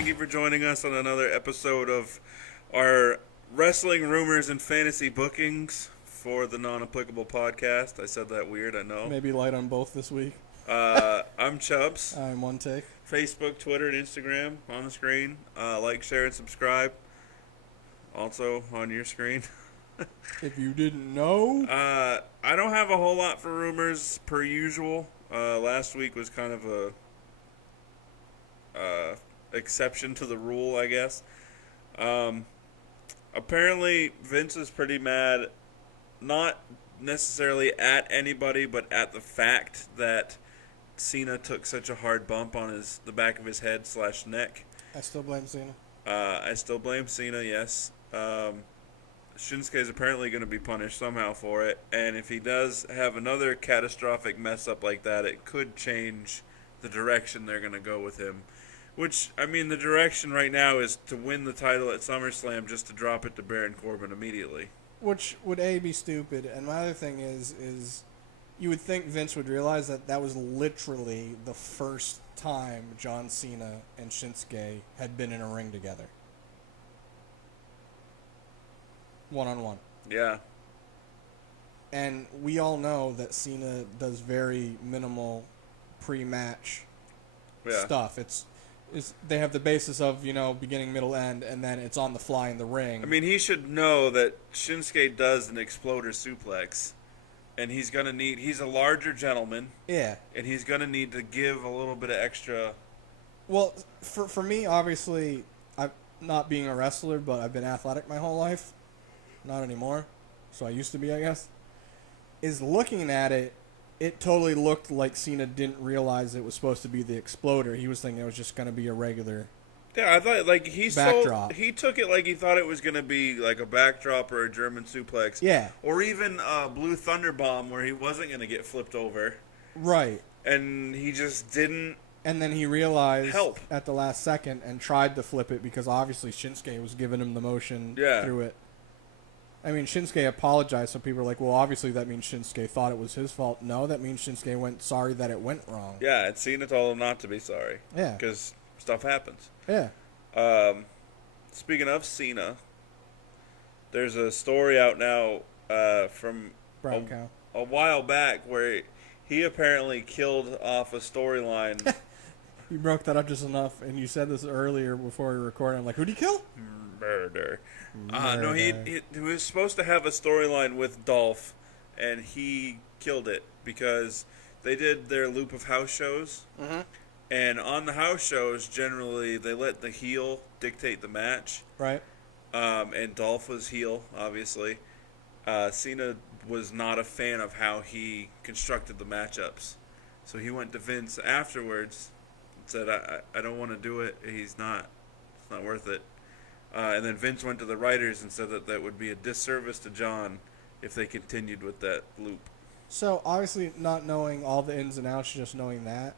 thank you for joining us on another episode of our wrestling rumors and fantasy bookings for the Non-Applicable Podcast. I said that weird, I know. Maybe light on both this week. I'm Chubbs. I'm One Take. Facebook, Twitter, and Instagram on the screen. Like, share, and subscribe. Also on your screen. If you didn't know. I don't have a whole lot for rumors per usual. Last week was kind of a exception to the rule, I guess. Apparently, Vince is pretty mad, not necessarily at anybody, but at the fact that Cena took such a hard bump on the back of his head / neck. I still blame Cena. I still blame Cena, yes. Shinsuke is apparently going to be punished somehow for it, and if he does have another catastrophic mess up like that, it could change the direction they're going to go with him. Which, I mean, the direction right now is to win the title at SummerSlam just to drop it to Baron Corbin immediately. Which would be stupid, and my other thing is you would think Vince would realize that was literally the first time John Cena and Shinsuke had been in a ring together. One-on-one. Yeah. And we all know that Cena does very minimal pre-match stuff. It's they have the basis of, beginning, middle, end, and then it's on the fly in the ring. I mean, he should know that Shinsuke does an exploder suplex, and he's a larger gentleman. Yeah. And he's going to need to give a little bit of extra. Well, for me, obviously, I'm not being a wrestler, but I've been athletic my whole life. Not anymore. So I used to be, I guess. Is looking at it, it totally looked like Cena didn't realize it was supposed to be the exploder. He was thinking it was just going to be a regular Yeah, I thought, backdrop. He took it like he thought it was going to be like a backdrop or a German suplex. Yeah. Or even a Blue Thunder Bomb where he wasn't going to get flipped over. Right. And he just didn't. And then he realized Help. at the last second and tried to flip it because obviously Shinsuke was giving him the motion through it. I mean, Shinsuke apologized, so people are like, well, obviously that means Shinsuke thought it was his fault. No, that means Shinsuke went sorry that it went wrong. Yeah, and Cena told him not to be sorry. Yeah. Because stuff happens. Yeah. Speaking of Cena, there's a story out now from Brown cow. a while back where he apparently killed off a storyline. You broke that up just enough, and you said this earlier before we recorded. I'm like, who'd he kill? Murder. No, he was supposed to have a storyline with Dolph, and he killed it because they did their loop of house shows. Mm-hmm. And on the house shows, generally, they let the heel dictate the match. Right. And Dolph was heel, obviously. Cena was not a fan of how he constructed the matchups. So he went to Vince afterwards and said, I don't want to do it. It's not worth it. And then Vince went to the writers and said that would be a disservice to John if they continued with that loop. So, obviously, not knowing all the ins and outs, just knowing that,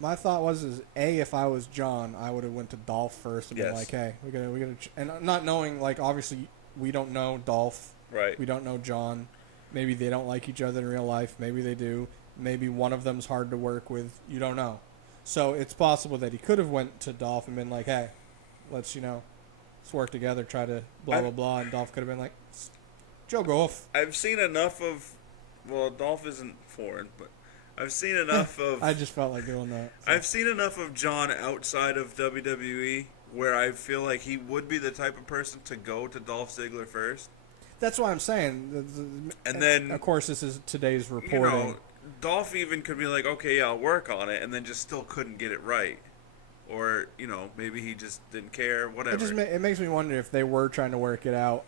my thought was, if I was John, I would have went to Dolph first and been like, hey, we gotta, and not knowing, like, obviously, we don't know Dolph. Right. We don't know John. Maybe they don't like each other in real life. Maybe they do. Maybe one of them's hard to work with. You don't know. So, it's possible that he could have went to Dolph and been like, hey, let's work together, try to blah, blah, blah, and Dolph could have been like, Joe, go off. I've seen enough of, well, Dolph isn't foreign, but I've seen enough of... I just felt like doing that. So. I've seen enough of John outside of WWE where I feel like he would be the type of person to go to Dolph Ziggler first. That's what I'm saying. And then... Of course, this is today's reporting. Dolph even could be like, okay, yeah, I'll work on it, and then just still couldn't get it right. Or, maybe he just didn't care, whatever. It makes me wonder if they were trying to work it out,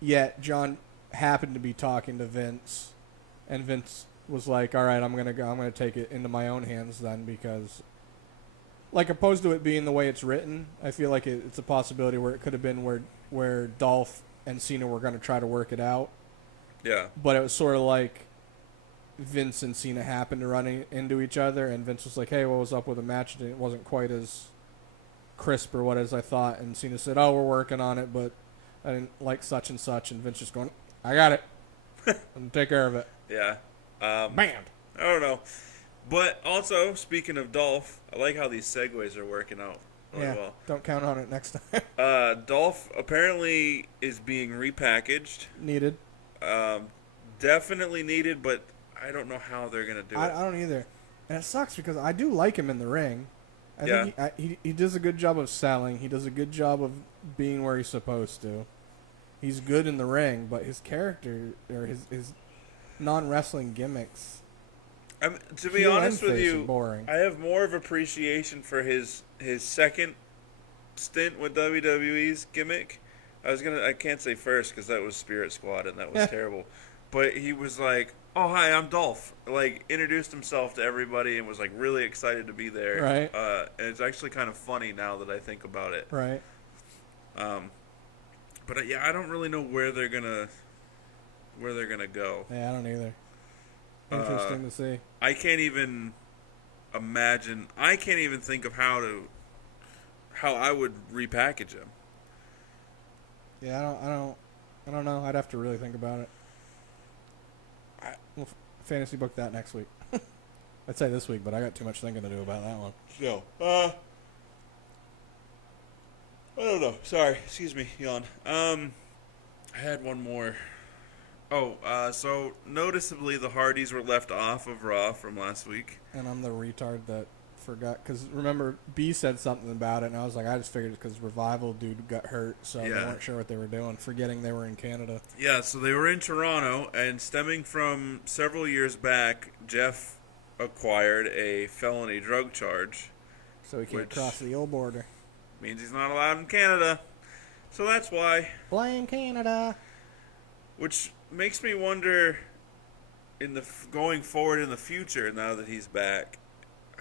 yet John happened to be talking to Vince, and Vince was like, all right, I'm gonna take it into my own hands then, because, like, opposed to it being the way it's written, I feel like it's a possibility where it could have been where Dolph and Cena were going to try to work it out. Yeah. But it was sort of like Vince and Cena happened to run into each other, and Vince was like, hey, what was up with the match? And it wasn't quite as crisp or what as I thought. And Cena said, oh, we're working on it, but I didn't like such and such. And Vince just going, I got it. I'm take care of it. Yeah. Bam. I don't know. But also, speaking of Dolph, I like how these segues are working out. really Yeah, well. don't count on it next time. Dolph apparently is being repackaged. Needed. Definitely needed, but I don't know how they're gonna do it. I don't either. And it sucks because I do like him in the ring. I Yeah. think he does a good job of selling. He does a good job of being where he's supposed to. He's good in the ring, but his character or his non-wrestling gimmicks, To be heel and honest with face, are you, boring. I have more of appreciation for his second stint with WWE's gimmick. I can't say first because that was Spirit Squad and that was terrible. But he was like, "Oh hi, I'm Dolph." Like introduced himself to everybody and was like really excited to be there. Right. And it's actually kind of funny now that I think about it. Right. But yeah, I don't really know where they're gonna go. Yeah, I don't either. Interesting to see. I can't even imagine. I can't even think of how I would repackage him. Yeah, I don't know. I'd have to really think about it. We'll fantasy book that next week. I'd say this week, but I got too much thinking to do about that one. No. I don't know. Sorry. Excuse me. Yawn. I had one more. So noticeably the Hardys were left off of Raw from last week. And I'm the retard that forgot. Because remember, B said something about it, and I was like, I just figured it's because Revival dude got hurt, so they Yeah. weren't sure what they were doing, forgetting they were in Canada. Yeah, so they were in Toronto, and stemming from several years back, Jeff acquired a felony drug charge. So he can't Which- cross the old border. Means he's not allowed in Canada. So that's why. Blame Canada. Which makes me wonder, going forward in the future, now that he's back,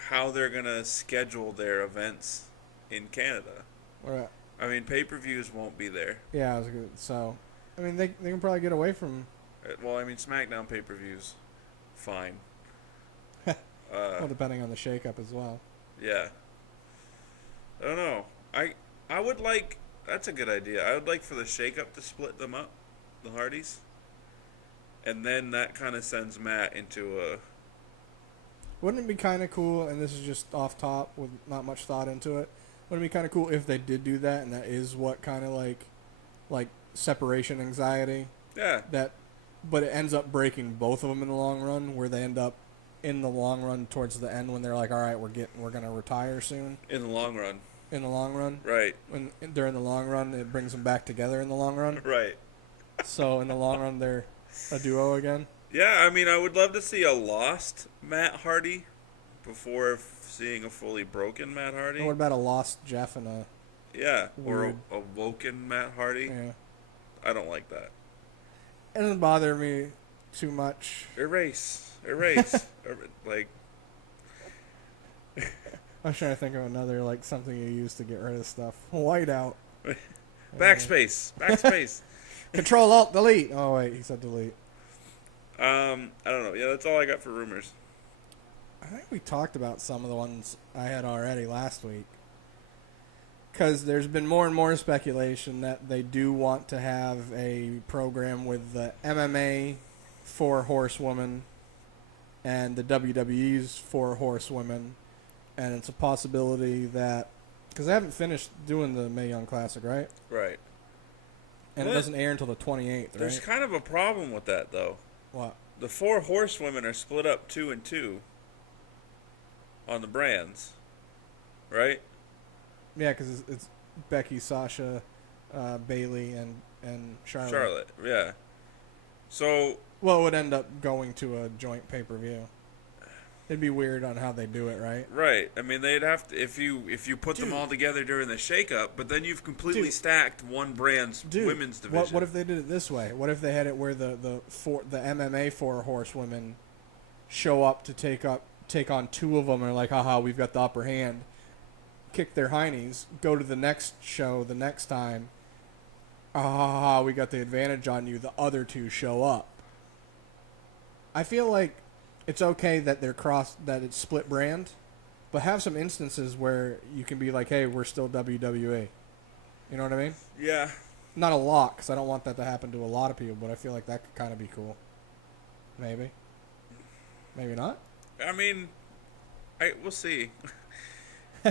how they're gonna schedule their events in Canada. Or, I mean, pay-per-views won't be there. yeah, I was good. So, I mean, they can probably get away from. Well, I mean, SmackDown pay-per-views, fine. Well, depending on the shakeup as well. Yeah. I don't know. I would like. That's a good idea. I would like for the shakeup to split them up, the Hardys, and then that kind of sends Matt into a. Wouldn't it be kind of cool? And this is just off top with not much thought into it. Wouldn't it be kind of cool if they did do that, and that is what kind of like separation anxiety Yeah. that, but it ends up breaking both of them in the long run, where they end up in the long run towards the end when they're like, all right, we're gonna retire soon. In the long run. In the long run, Right. when during the long run, it brings them back together in the long run. Right. So in the long run, they're a duo again. Yeah, I mean, I would love to see a lost Matt Hardy before seeing a fully broken Matt Hardy. And what about a lost Jeff and a Yeah, or Weird. a woken Matt Hardy. yeah? I don't like that. It doesn't bother me too much. Erase. Like, I was trying to think of another like something you use to get rid of stuff. Whiteout. backspace. Control Alt Delete. Oh wait, he said delete. I don't know. Yeah, that's all I got for rumors. I think we talked about some of the ones I had already last week. Because there's been more and more speculation that they do want to have a program with the MMA 4 horsewomen and the WWE's 4 horsewomen. And it's a possibility that... Because they haven't finished doing the Mae Young Classic, right? Right. And What? it doesn't air until the 28th, There's right? kind of a problem with that, though. What? The 4 horsewomen are split up 2 and 2 on the brands, right? Yeah, because it's Becky, Sasha, Bailey, and Charlotte. Charlotte, yeah. So Well, it would end up going to a joint pay-per-view. It'd be weird on how they do it, right? right, I mean they'd have to if you put them Dude. all together during the shakeup, but then you've completely Dude. stacked one brand's Dude, women's division. what if they did it this way? What if they had it where the MMA 4 horsewomen show up to take on 2 of them and are like, haha, we've got the upper hand, kick their heinies, go to the next show the next time, haha, we got the advantage on you, the other 2 show up. I feel like it's okay that that it's split brand, but have some instances where you can be like, hey, we're still WWE. You know what I mean? Yeah, Not a lot, because I don't want that to happen to a lot of people, but I feel like that could kind of be cool. Maybe. Maybe not. I mean, we'll see.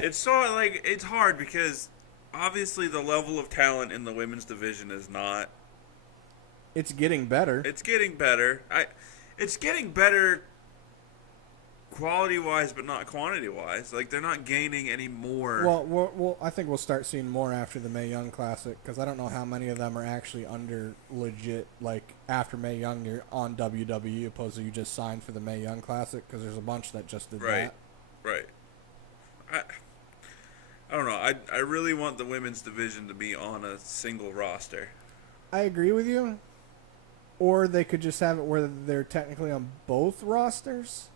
It's so like it's hard because obviously the level of talent in the women's division is not. It's getting better. It's getting better. It's getting better quality wise, but not quantity wise. Like they're not gaining any more. Well, I think we'll start seeing more after the Mae Young Classic because I don't know how many of them are actually under legit. Like after Mae Young, you're on WWE opposed to you just signed for the Mae Young Classic because there's a bunch that just did Right. that. Right. I don't know. I really want the women's division to be on a single roster. I agree with you. Or they could just have it where they're technically on both rosters,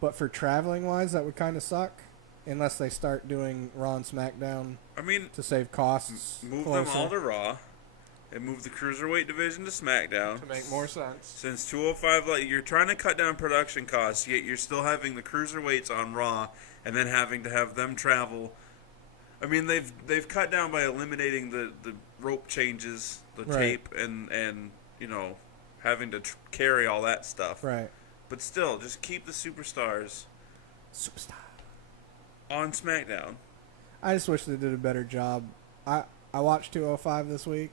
but for traveling wise, that would kind of suck. Unless they start doing Raw and SmackDown I mean, to save costs. move closer. them all to Raw, and move the cruiserweight division to SmackDown. To make more sense. Since 205, like you're trying to cut down production costs, yet you're still having the cruiserweights on Raw, and then having to have them travel. I mean, they've cut down by eliminating the rope changes, the Right. tape, and you know, having to carry all that stuff. Right. But still, just keep the superstars Superstar. on SmackDown. I just wish they did a better job. I watched 205 this week.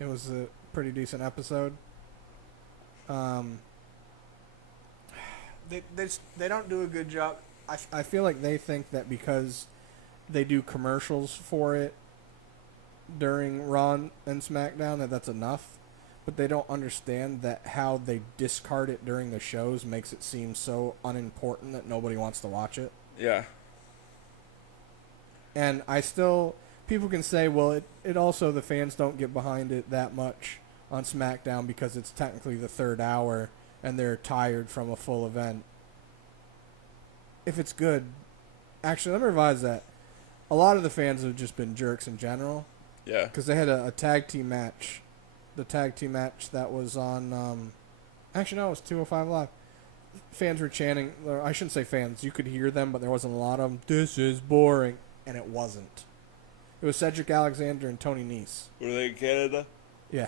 It was a pretty decent episode. They don't do a good job. I feel like they think that because they do commercials for it during Raw and SmackDown that's enough. But they don't understand that how they discard it during the shows makes it seem so unimportant that nobody wants to watch it. Yeah. And people can say, well, it also, the fans don't get behind it that much on SmackDown because it's technically the third hour and they're tired from a full event. If it's good, actually, let me revise that. A lot of the fans have just been jerks in general Yeah. because they had a tag team match. The tag team match that was on, actually, no, it was 205 Live. Fans were chanting, or I shouldn't say fans, you could hear them, but there wasn't a lot of them. This is boring. And it wasn't. It was Cedric Alexander and Tony Nese. Were they in Canada? Yeah.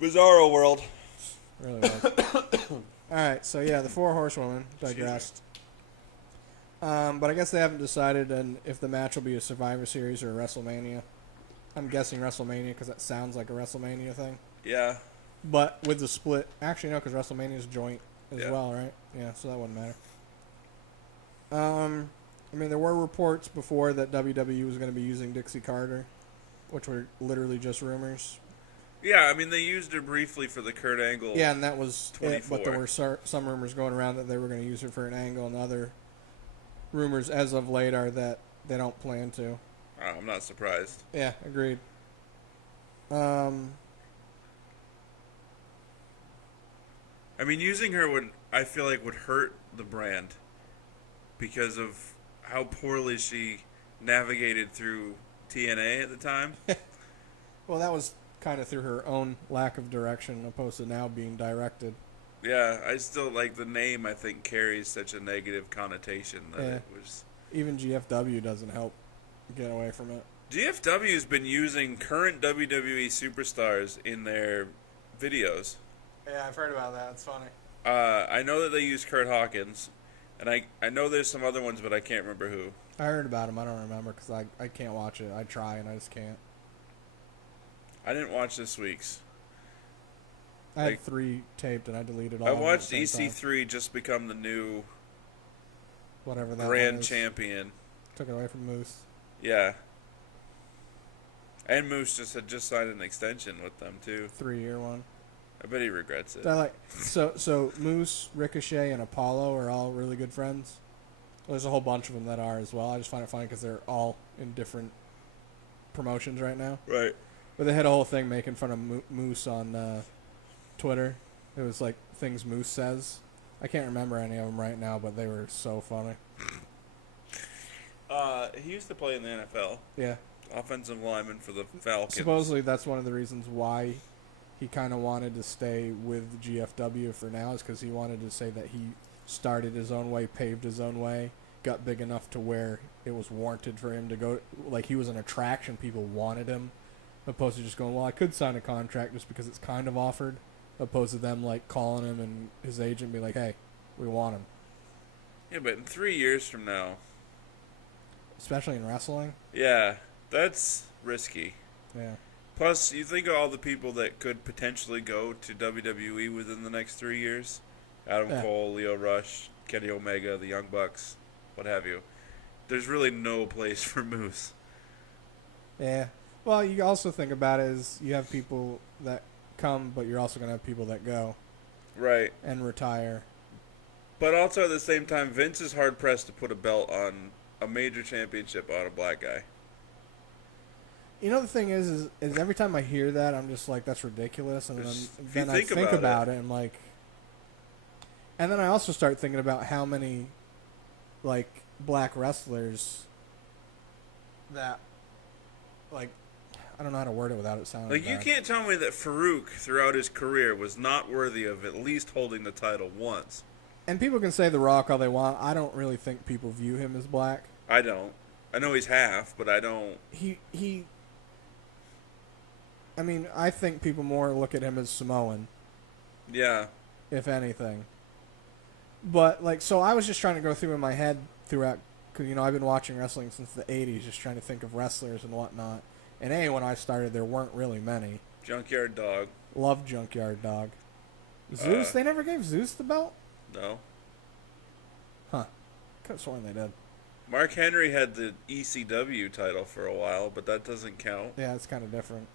Bizarro World. Really was. Alright, so yeah, the Four Horsewomen digressed. But I guess they haven't decided if the match will be a Survivor Series or a WrestleMania. I'm guessing WrestleMania because that sounds like a WrestleMania thing. Yeah. But with the split, actually no, because WrestleMania is joint as Yeah. well, right? Yeah, so that wouldn't matter. I mean, there were reports before that WWE was going to be using Dixie Carter, which were literally just rumors. Yeah, I mean, they used her briefly for the Kurt Angle. Yeah, and that was it, but 24. there were some rumors going around that they were going to use her for an angle, and other rumors as of late are that they don't plan to. I'm not surprised. Yeah, agreed. I mean, using her I feel like would hurt the brand because of how poorly she navigated through TNA at the time. Well, that was kind of through her own lack of direction, opposed to now being directed. Yeah, I still like the name. I think carries such a negative connotation that Yeah. it was. Even GFW doesn't help get away from it. GFW's been using current WWE superstars in their videos. Yeah, I've heard about that. It's funny. I know that they use Kurt Hawkins, and I know there's some other ones, but I can't remember who. I heard about him. I don't remember because I can't watch it. I try and I just can't. I didn't watch this week's. I had Like- 3 taped and I deleted all. I of them at watched the same time. EC3 just become the new Whatever that grand one is. champion. Took it away from Moose. Yeah. And Moose had just signed an extension with them too. 3-year one. I bet he regrets it. I like so Moose, Ricochet, and Apollo are all really good friends. Well, there's a whole bunch of them that are as well. I just find it funny because they're all in different promotions right now. Right. But they had a whole thing making fun of Moose on Twitter. It was like things Moose says. I can't remember any of them right now, but they were so funny. He used to play in the NFL. Yeah. Offensive lineman for the Falcons. Supposedly that's one of the reasons why he kind of wanted to stay with GFW for now is because he wanted to say that he started his own way, paved his own way, got big enough to where it was warranted for him to go. Like he was an attraction, people wanted him, opposed to just going, well, I could sign a contract just because it's kind of offered, opposed to them like calling him and his agent be like, hey, we want him. Yeah, but in 3 years from now, Especially in wrestling. yeah, that's risky. Yeah. Plus, you think of all the people that could potentially go to WWE within the next 3 years: Adam Yeah. Cole, Leo Rush, Kenny Omega, the Young Bucks, what have you. There's really no place for Moose. Yeah. Well, you also think about it as you have people that come, but you're also going to have people that go Right. and retire. But also at the same time, Vince is hard pressed to put a belt on a major championship on a black guy. You know, the thing is every time I hear that, I'm just like, that's ridiculous. And If you then I think think about about it, and like, and then I also start thinking about how many, like, black wrestlers that, like, I don't know how to word it without it sounding Like, you bad. can't tell me that Farouk, throughout his career, was not worthy of at least holding the title once. And people can say The Rock all they want. I don't really think people view him as black. I don't. I know he's half, but I don't. He. I mean, I think people more look at him as Samoan, Yeah. if anything. But, like, so I was just trying to go through in my head throughout, because, you know, I've been watching wrestling since the 80s, just trying to think of wrestlers and whatnot. And when I started, there weren't really many. Junkyard Dog. Love Junkyard Dog. Zeus? They never gave Zeus the belt? No. Huh. Could have sworn they did. Mark Henry had the ECW title for a while, but that doesn't count. Yeah, it's kind of different.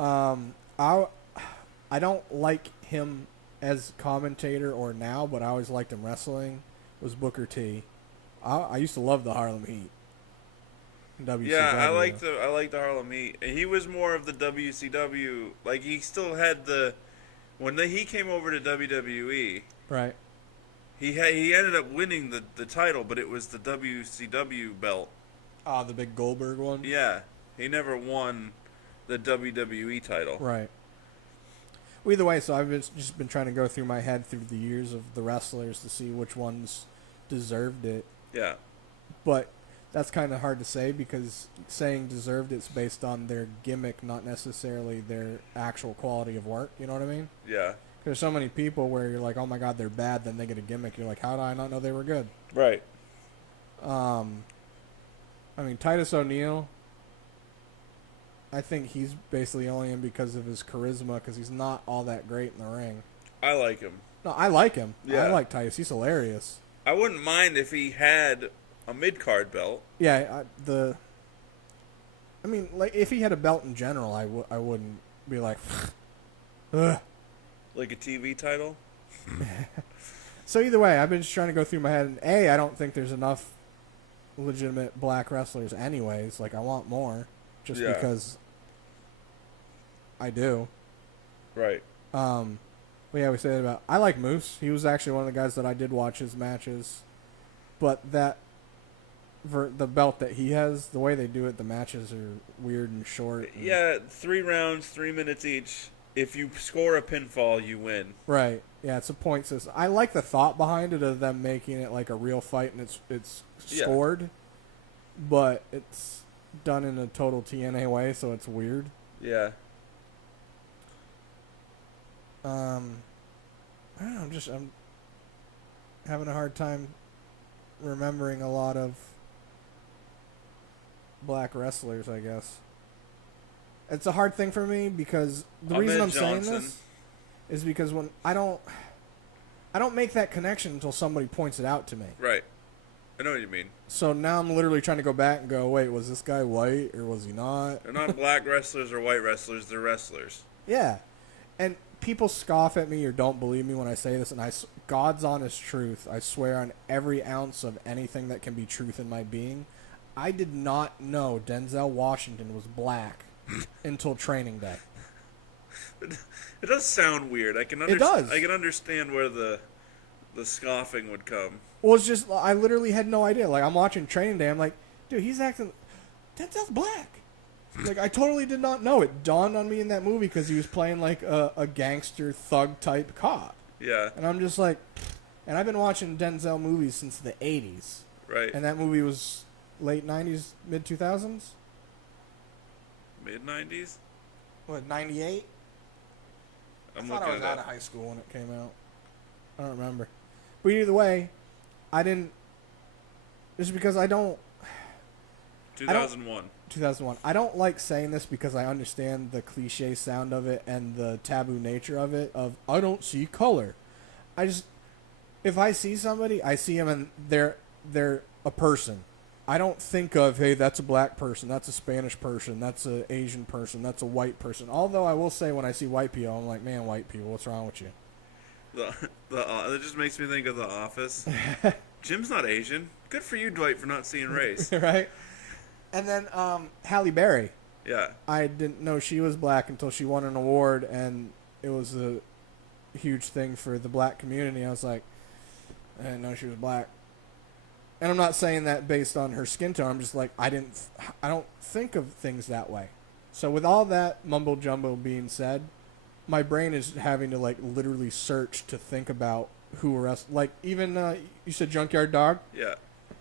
I don't like him as commentator or now, but I always liked him wrestling. Was Booker T. I used to love the Harlem Heat. WCW. Yeah, I like the Harlem Heat. And he was more of the WCW. Like, he still had the he came over to WWE. Right. He ended up winning the title, but it was the WCW belt. Oh, the big Goldberg one. Yeah, he never won the WWE title. Right. Well, either way, so I've just been trying to go through my head through the years of the wrestlers to see which ones deserved it. Yeah, But that's kind of hard to say because saying deserved it's based on their gimmick, not necessarily their actual quality of work. You know what I mean? yeah, There's so many people where you're like, oh my god, they're bad, then they get a gimmick. You're like, how did I not know they were good? right. I mean, Titus O'Neil, I think he's basically only in because of his charisma because he's not all that great in the ring. I like him. No, I like him. Yeah. I like Titus. He's hilarious. I wouldn't mind if he had a mid-card belt. Yeah, I mean, like, if he had a belt in general, I wouldn't be like, ugh. Like a TV title. So either way, I've been just trying to go through my head, and I don't think there's enough legitimate black wrestlers anyways. Like, I want more, just Yeah. because I do. Right. But yeah, we said about, I like Moose. He was actually one of the guys that I did watch his matches. But the belt that he has, the way they do it, the matches are weird and short. And, Yeah, 3 rounds, 3 minutes each. If you score a pinfall, you win. Right. Yeah, it's a point system. I like the thought behind it of them making it like a real fight and it's Yeah. scored, but it's done in a total TNA way, so it's weird. Yeah. I don't know, I'm having a hard time remembering a lot of black wrestlers, I guess. It's a hard thing for me because the Ahmed reason I'm saying Johnson. this is because when I don't make that connection until somebody points it out to me. Right. I know what you mean. So now I'm literally trying to go back and go, wait, was this guy white or was he not? They're not black wrestlers or white wrestlers. They're wrestlers. Yeah. And people scoff at me or don't believe me when I say this, and God's honest truth, I swear on every ounce of anything that can be truth in my being, I did not know Denzel Washington was black until training day. It does sound weird. I can It does. I can understand where the scoffing would come. Well, it's just, I literally had no idea. Like, I'm watching training day, I'm like, dude, he's acting, Denzel's black. Like, I totally did not know. It dawned on me in that movie because he was playing, like, a gangster thug-type cop. Yeah. And I'm just like, and I've been watching Denzel movies since the 80s. Right. And that movie was late 90s, mid 2000s? Mid 90s. What, 98? I I'm thought I looking was it out of up. high school when it came out. I don't remember. But either way, I didn't. Just because I don't. 2001. 2001. I don't like saying this because I understand the cliche sound of it and the taboo nature of it. Of I don't see color. I just, if I see somebody, I see them and they're a person. I don't think of, hey, that's a black person, that's a Spanish person, that's an Asian person, that's a white person. Although I will say when I see white people, I'm like, man, white people, what's wrong with you? That just makes me think of The Office. Jim's not Asian. Good for you, Dwight, for not seeing race. Right? And then Halle Berry. Yeah. I didn't know she was black until she won an award, and it was a huge thing for the black community. I was like, I didn't know she was black. And I'm not saying that based on her skin tone. I'm just like, I don't think of things that way. So with all that mumbo jumbo being said, my brain is having to like literally search to think about who else. Like even you said Junkyard Dog. Yeah.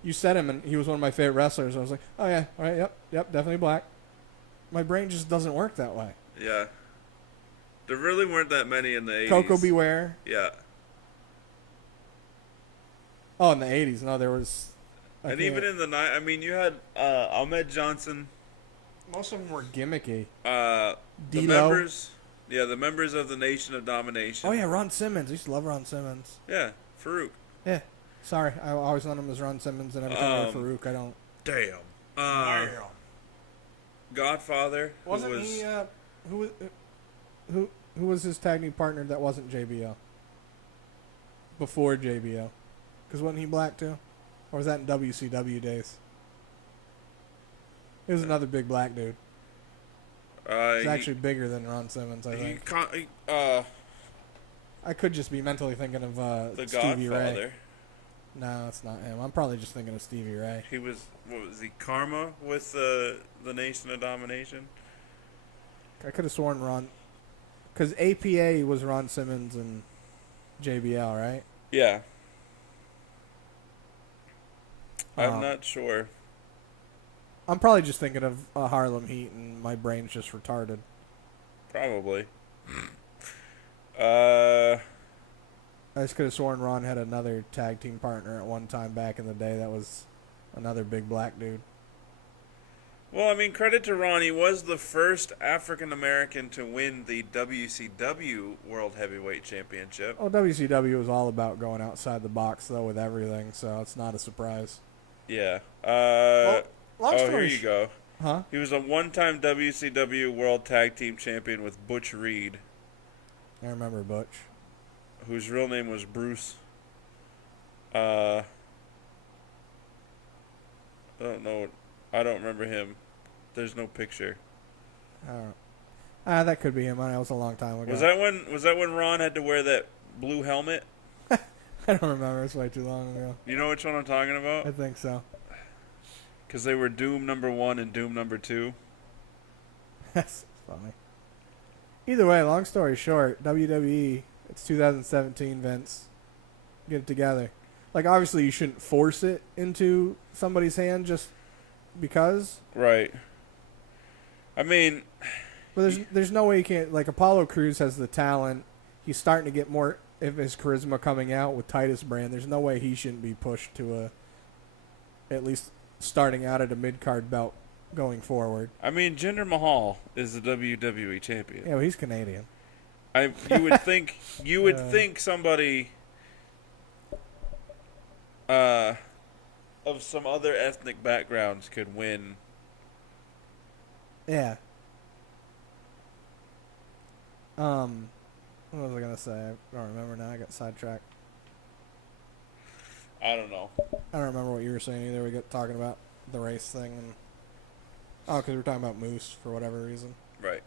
You said him, and he was one of my favorite wrestlers. I was like, oh yeah, all right, yep, definitely black. My brain just doesn't work that way. Yeah. There really weren't that many in the 80s. Coco Beware. Yeah. Oh, in the 80s, no, there was. And even in the night, I mean, you had Ahmed Johnson. Most of them were gimmicky. The D-Lo. members. Yeah, the members of the Nation of Domination. Oh yeah, Ron Simmons. I used to love Ron Simmons. Yeah, Farouk. Yeah. Sorry, I always known him as Ron Simmons, and every time I hear Farouk, I don't. Damn. Godfather. Wasn't who was, he? Who was his tag team partner that wasn't JBL? Before JBL, because wasn't he black too, or was that in WCW days? He was another big black dude. He's actually bigger than Ron Simmons, I think. I could just be mentally thinking of the Stevie Ray. Godfather. No, that's not him. I'm probably just thinking of Stevie Ray. He was, what was he, Karma with the Nation of Domination? I could have sworn Ron, because APA was Ron Simmons and JBL, right? Yeah. I'm not sure. I'm probably just thinking of Harlem Heat, and my brain's just retarded. Probably. I just could have sworn Ron had another tag team partner at one time back in the day that was another big black dude. Well, I mean, credit to Ron. He was the first African American to win the WCW World Heavyweight Championship. Oh, WCW was all about going outside the box, though, with everything, so it's not a surprise. Yeah. Long here story you go. Huh? He was a one-time WCW World Tag Team Champion with Butch Reed, I remember Butch. whose real name was Bruce. I don't know. I don't remember him. There's no picture. That could be him. That was a long time ago. Was that when Ron had to wear that blue helmet? I don't remember. It's way too long ago. You know which one I'm talking I about? think so. Because they were Doom #1 and Doom #2. That's funny. Either way, long story short, WWE, it's 2017, Vince. Get it together. Like, obviously, you shouldn't force it into somebody's hand just because. Right. I mean, But there's no way you can't. Like, Apollo Crews has the talent. He's starting to get more of his charisma coming out with Titus Brand. There's no way he shouldn't be pushed to at least starting out at a mid-card belt going forward. I mean, Jinder Mahal is the WWE champion. Yeah, well, he's Canadian. You would think think somebody of some other ethnic backgrounds could win. Yeah. What was I gonna say? I don't remember now. I got sidetracked. I don't know. I don't remember what you were saying either. We got talking about the race thing and because we're talking about Moose for whatever reason. Right.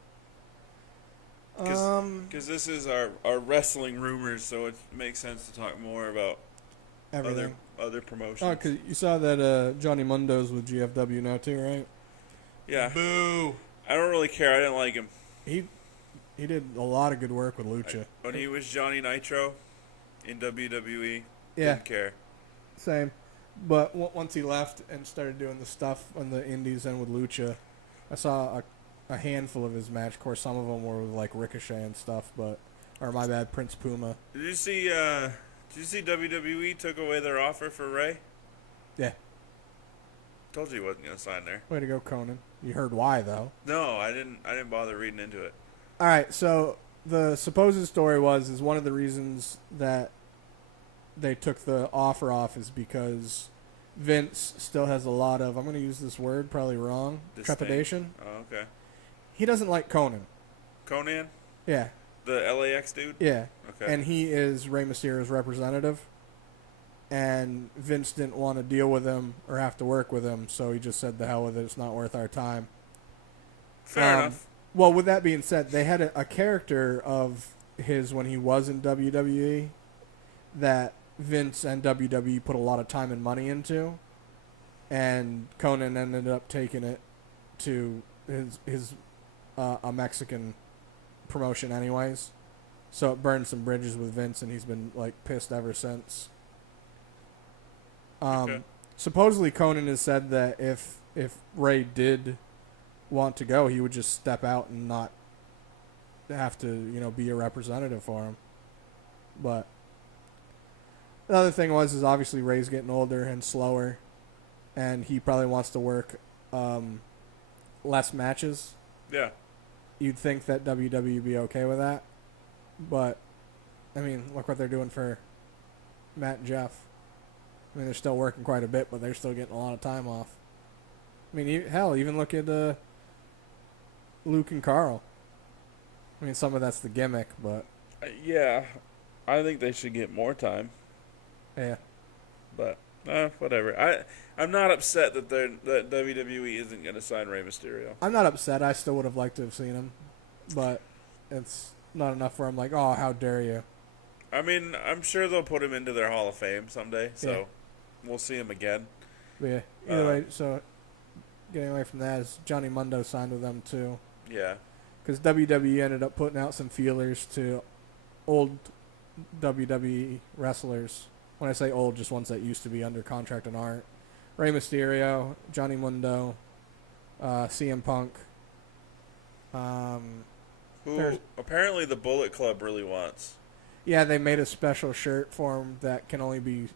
Because this is our wrestling rumors, so it makes sense to talk more about everything. other promotions. Oh, because you saw that Johnny Mundo's with GFW now too, right? Yeah. Boo. I don't really care. I didn't like him. He did a lot of good work with Lucha. When he was Johnny Nitro in WWE, Yeah. didn't care. Same. But once he left and started doing the stuff on the indies and with Lucha, I saw a handful of his match. Of course, some of them were with like Ricochet and stuff, or my bad, Prince Puma. Did you see Did you see WWE took away their offer for Ray? Yeah. Told you he wasn't gonna sign there. Way to go, Conan. You heard why, though. No, I didn't. I didn't bother reading into it. All right, so the supposed story is one of the reasons that they took the offer off is because Vince still has a lot of, I'm going to use this word probably wrong, Disdain. trepidation. Oh, okay. He doesn't like Conan. Conan, Yeah, the LAX dude. yeah. Okay. And he is Rey Mysterio's representative. And Vince didn't want to deal with him or have to work with him, so he just said, the hell with it, it's not worth our time. Fair enough. Well, with that being said, they had a character of his when he was in WWE that Vince and WWE put a lot of time and money into, and Conan ended up taking it to his a Mexican promotion anyways. So it burned some bridges with Vince, and he's been like pissed ever since. Okay. Supposedly Conan has said that if Ray did want to go, he would just step out and not have to, be a representative for him. But the other thing is obviously Ray's getting older and slower, and he probably wants to work less matches. Yeah. You'd think that WWE would be okay with that, but I mean, look what they're doing for Matt and Jeff. I mean, they're still working quite a bit, but they're still getting a lot of time off. I mean, hell, even look at Luke and Carl. I mean, some of that's the gimmick, but Yeah. I think they should get more time, yeah. but whatever. I'm not upset that WWE isn't going to sign Rey Mysterio. I'm not upset. I still would have liked to have seen him, but it's not enough where I'm like, oh, how dare you. I mean, I'm sure they'll put him into their Hall of Fame someday, so Yeah. we'll see him again. But yeah, either way, so getting away from that is Johnny Mundo signed with them too. Yeah. Because WWE ended up putting out some feelers to old WWE wrestlers. When I say old, just ones that used to be under contract and aren't. Rey Mysterio, Johnny Mundo, CM Punk. Who apparently the Bullet Club really wants. Yeah, they made a special shirt for him that can only be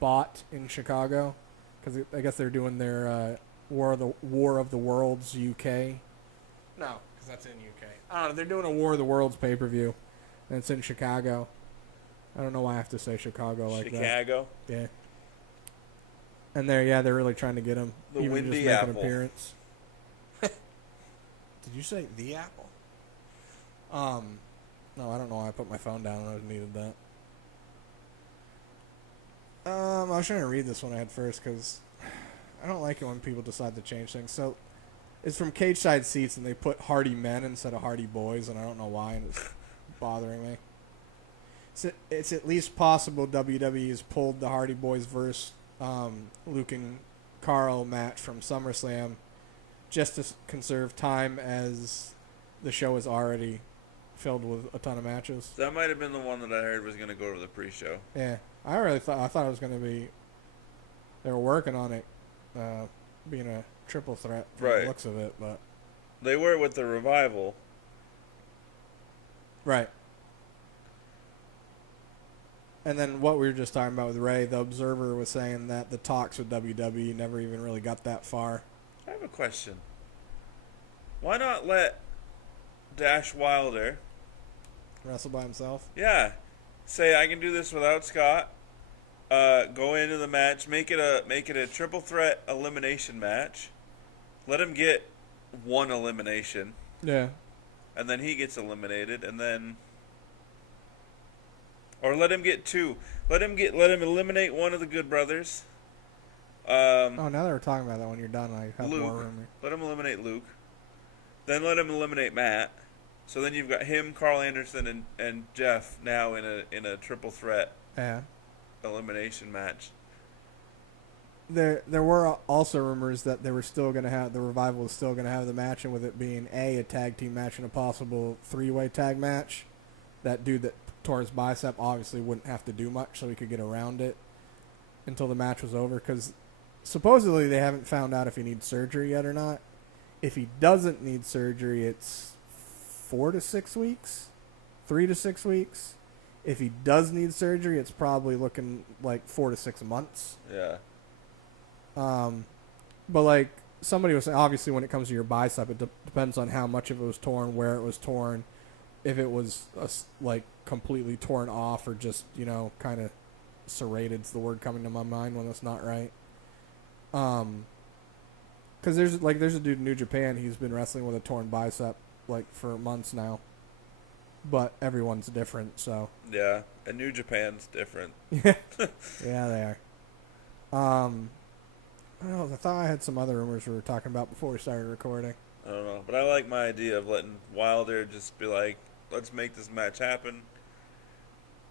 bought in Chicago, because I guess they're doing their War of the Worlds UK. No, because that's in UK. I don't know. They're doing a War of the Worlds pay-per-view, and it's in Chicago. I don't know why I have to say Chicago like Chicago. that. Yeah. And they're really trying to get him The even Windy just make Apple. an appearance. Did you say the Apple? No, I don't know why I put my phone down when I needed that. I was trying to read this one I had first because I don't like it when people decide to change things. So it's from Cage Side Seats, and they put Hardy Men instead of Hardy Boys, and I don't know why, and it's bothering me. It's at least possible WWE has pulled the Hardy Boys versus Luke and Carl match from SummerSlam just to conserve time, as the show is already filled with a ton of matches. That might have been the one that I heard was going to go over the pre-show. Yeah, I thought it was going to be. They were working on it being a triple threat from Right. the looks of it, but They were with the Revival. right. And then what we were just talking about with Ray, the Observer was saying that the talks with WWE never even really got that far. I have a question. Why not let Dash Wilder, Wrestle by himself. yeah, say I can do this without Scott? Go into the match, make it a triple threat elimination match. Let him get one elimination, Yeah. and then he gets eliminated, and then, or let him get two. Let him eliminate one of the Good Brothers. Oh, now that we're talking about that, when you're done, I have Luke. more room. Let him eliminate Luke. Then let him eliminate Matt. So then you've got him, Carl Anderson, and Jeff now in a triple threat Yeah. elimination match. There were also rumors that they were still going to have the Revival was still going to have the match, and with it being a tag team match and a possible three-way tag match, that dude that tore his bicep obviously wouldn't have to do much, so he could get around it until the match was over. Because supposedly they haven't found out if he needs surgery yet or not. If he doesn't need surgery, it's 4 to 6 weeks 3 to 6 weeks. If he does need surgery, it's probably looking like 4 to 6 months. Yeah. But like somebody was saying, obviously when it comes to your bicep, it depends on how much of it was torn, where it was torn, if it was like completely torn off or just kind of serrated's the word coming to my mind when that's not right. Because there's a dude in New Japan, he's been wrestling with a torn bicep like for months now, but everyone's different, so Yeah, and New Japan's different. yeah, they are. I don't know. I thought I had some other rumors we were talking about before we started recording. I don't know, but I like my idea of letting Wilder just be like, let's make this match happen.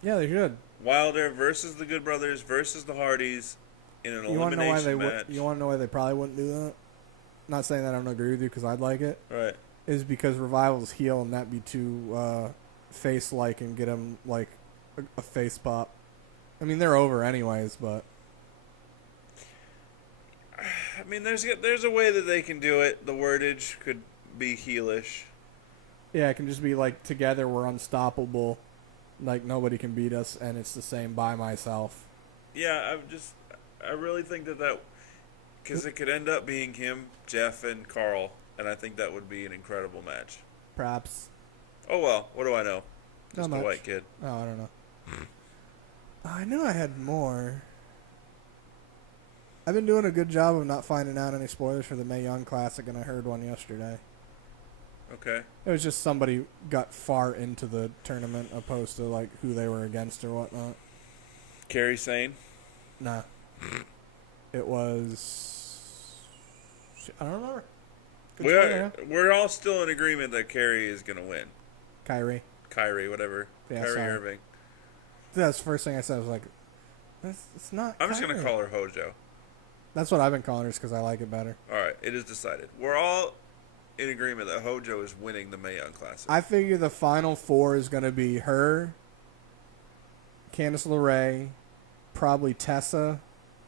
Yeah, they should. Wilder versus the Good Brothers versus the Hardys in an You want to know why elimination match. You want to know why they probably wouldn't do that? Not saying that I don't agree with you because I'd like it. Right. Is because Revival's heel and that'd be too face-like and get him like a face pop. I mean, they're over anyways, but I mean, there's a way that they can do it. The wordage could be heelish. yeah, it can just be like together we're unstoppable, like nobody can beat us, and it's the same by myself. Yeah, I really think that because it could end up being him, Jeff, and Carl, and I think that would be an incredible match. Perhaps. Oh well, what do I know? Not Just a much. white kid. Oh, I don't know. I knew I had more. I've been doing a good job of not finding out any spoilers for the Mae Young Classic, and I heard one yesterday. Okay. It was just somebody got far into the tournament opposed to like who they were against or whatnot. Kerry Sane. Nah. It was... I don't remember. We're all still in agreement that Kerry is gonna win. Kyrie, whatever. Yeah, Kyrie sorry. Irving. That's the first thing I said. I was like, it's not I'm just gonna Kyrie. call her Hojo. That's what I've been calling her because I like it better. All right, it is decided. We're all in agreement that Hojo is winning the Mae Young Classic. I figure the final four is going to be her, Candice LeRae, probably Tessa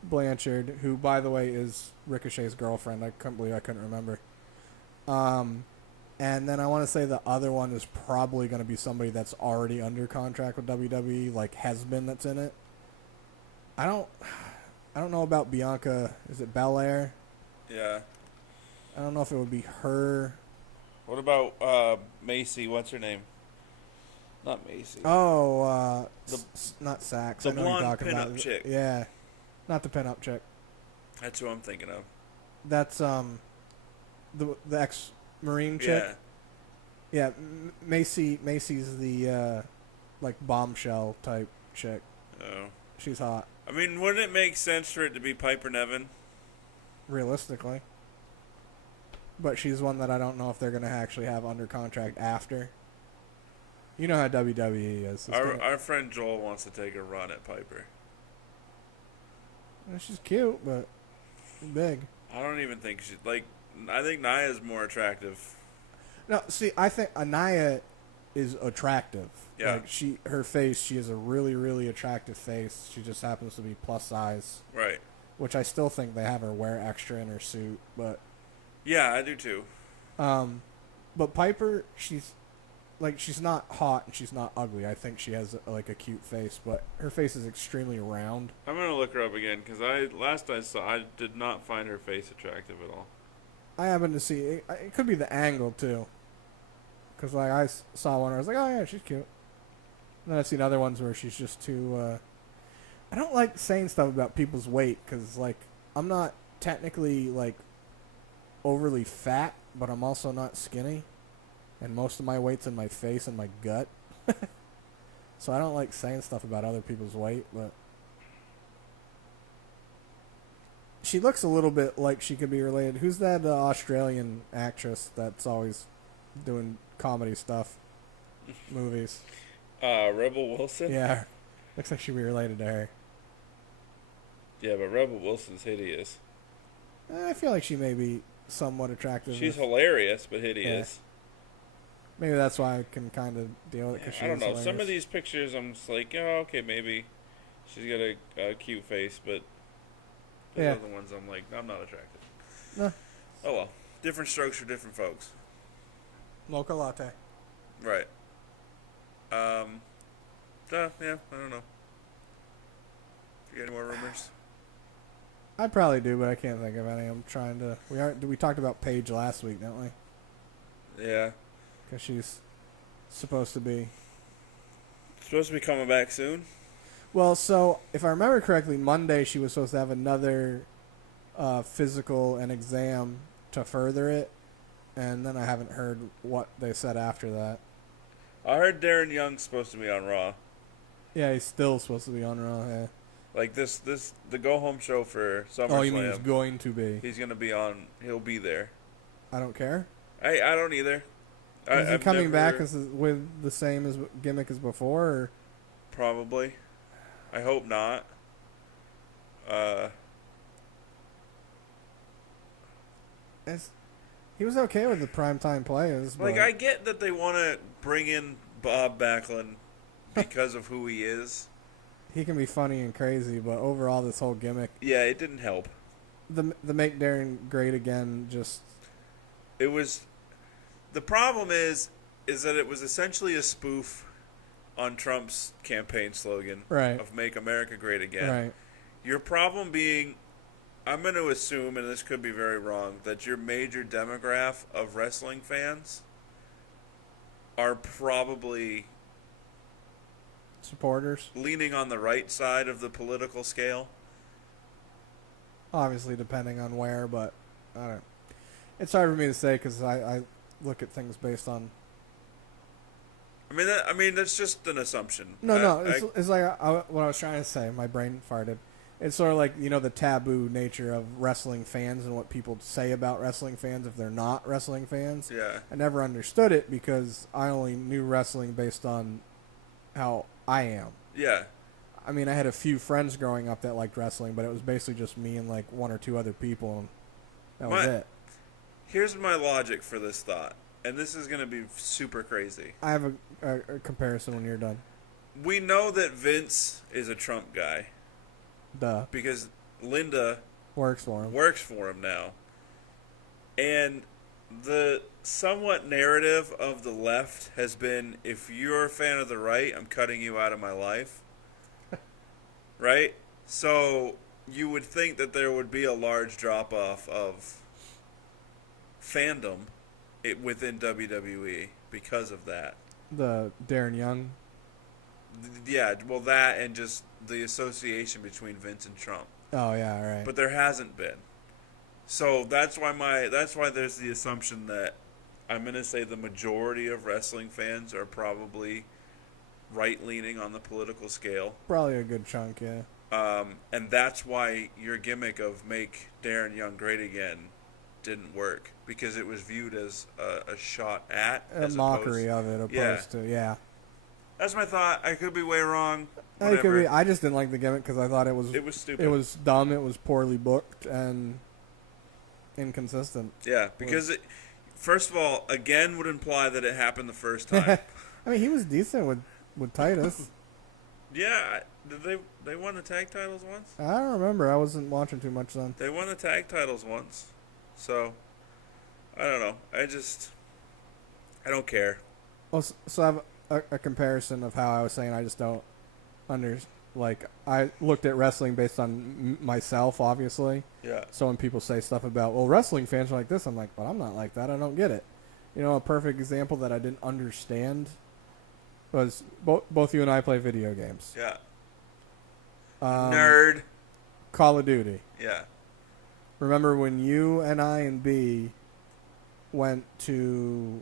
Blanchard, who, by the way, is Ricochet's girlfriend. I couldn't believe I couldn't remember. And then I want to say the other one is probably going to be somebody that's already under contract with WWE, like has been that's in it. I don't know about Bianca. Is it Belair? Yeah. I don't know if it would be her. What about Macy? What's her name? Not Macy. Oh, not Sax. the I know who you're blonde talking pinup about. chick. Yeah, not the pinup chick. That's who I'm thinking of. That's the ex-Marine chick. Yeah. Yeah, Macy's the like bombshell type chick. Oh. She's hot, I mean, wouldn't it make sense for it to be Piper Niven? realistically. But she's one that I don't know if they're gonna actually have under contract after. You know how WWE is. Our friend Joel wants to take a run at Piper. She's cute, but big. I don't even think she I think Nia's more attractive. No, see, I think Anaya is attractive. Yeah. Like she has a really, really attractive face. She just happens to be plus size, Right. which I still think they have her wear extra in her suit. But, Yeah, I do too. but Piper, she's not hot and she's not ugly. I think she has like a cute face, but her face is extremely round. I'm gonna look her up again because I did not find her face attractive at all. I happen to see it could be the angle too, because like I saw one where I was like, oh yeah, she's cute. And then I've seen other ones where she's just too. I don't like saying stuff about people's weight because like I'm not technically like overly fat, but I'm also not skinny, and most of my weight's in my face and my gut. So I don't like saying stuff about other people's weight, but she looks a little bit like she could be related. Who's that Australian actress that's always doing comedy stuff, movies? Rebel Wilson? Yeah, looks like she'd be related to her. Yeah, but Rebel Wilson's hideous. I feel like she may be somewhat attractive. She's hilarious, but hideous. Maybe that's why I can kind of deal with it. Cause I don't know. hilarious. Some of these pictures, I'm just like, oh, okay, maybe she's got a cute face, but the Yeah. other ones, I'm like, I'm not attracted. No. Oh well, different strokes for different folks. Mocha latte. Right. Yeah, I don't know. You got any more rumors? I probably do, but I can't think of any. I'm trying to. We talked about Paige last week, didn't we? Yeah. Because she's supposed to be. Supposed to be coming back soon. Well, so if I remember correctly, Monday she was supposed to have another physical and exam to further it, and then I haven't heard what they said after that. I heard Darren Young's supposed to be on Raw. Yeah, he's still supposed to be on Raw. Yeah. Like the go home show for SummerSlam. Oh, you mean he's going to be? He's gonna be on. He'll be there. I don't care. I don't either. Is he I've coming never- back with the same gimmick as before? Or? Probably. I hope not. He was okay with the primetime players. Like, but I get that they want to bring in Bob Backlund because of who he is. he can be funny and crazy, but overall, this whole gimmick, Yeah, it didn't help. the make Darren great again, just It was. The problem is that it was essentially a spoof on Trump's campaign slogan right, of "Make America Great Again." right. Your problem being, I'm going to assume, and this could be very wrong, that your major demographic of wrestling fans are probably Supporters, leaning on the right side of the political scale. obviously, depending on where, but I don't. It's hard for me to say because I look at things based on. I mean, that's just an assumption. No. It's like what I was trying to say. My brain farted. It's sort of like, the taboo nature of wrestling fans and what people say about wrestling fans if they're not wrestling fans. Yeah. I never understood it because I only knew wrestling based on how I am. Yeah. I mean, I had a few friends growing up that liked wrestling, but it was basically just me and like one or two other people, and that was it. Here's my logic for this thought, and this is going to be super crazy. I have a comparison when you're done. We know that Vince is a Trump guy Duh. because Linda Works for him. works for him now. And the somewhat narrative of the left has been, if you're a fan of the right, I'm cutting you out of my life. Right? So you would think that there would be a large drop-off of fandom within WWE because of that. The Darren Young. Yeah, well, that and just the association between Vince and Trump. Oh yeah, right. But there hasn't been. So that's why there's the assumption that I'm going to say the majority of wrestling fans are probably right-leaning on the political scale. Probably a good chunk, yeah. And that's why your gimmick of make Darren Young great again didn't work, because it was viewed as a shot at, A mockery of it, opposed to, yeah. That's my thought. I could be way wrong. It Whatever. could be. I just didn't like the gimmick because I thought it was stupid. It was dumb. It was poorly booked and inconsistent. Yeah, because first of all, again would imply that it happened the first time. I mean, he was decent with Titus. Yeah, did they won the tag titles once? I don't remember. I wasn't watching too much then. They won the tag titles once. So, I don't know. I don't care. Well, so I have a comparison of how I was saying I just don't like, I looked at wrestling based on myself, obviously. Yeah. So when people say stuff about, well, wrestling fans are like this, I'm like, but I'm not like that. I don't get it. A perfect example that I didn't understand was both you and I play video games. Yeah. Nerd. Call of Duty. Yeah. Remember when you and I and B went to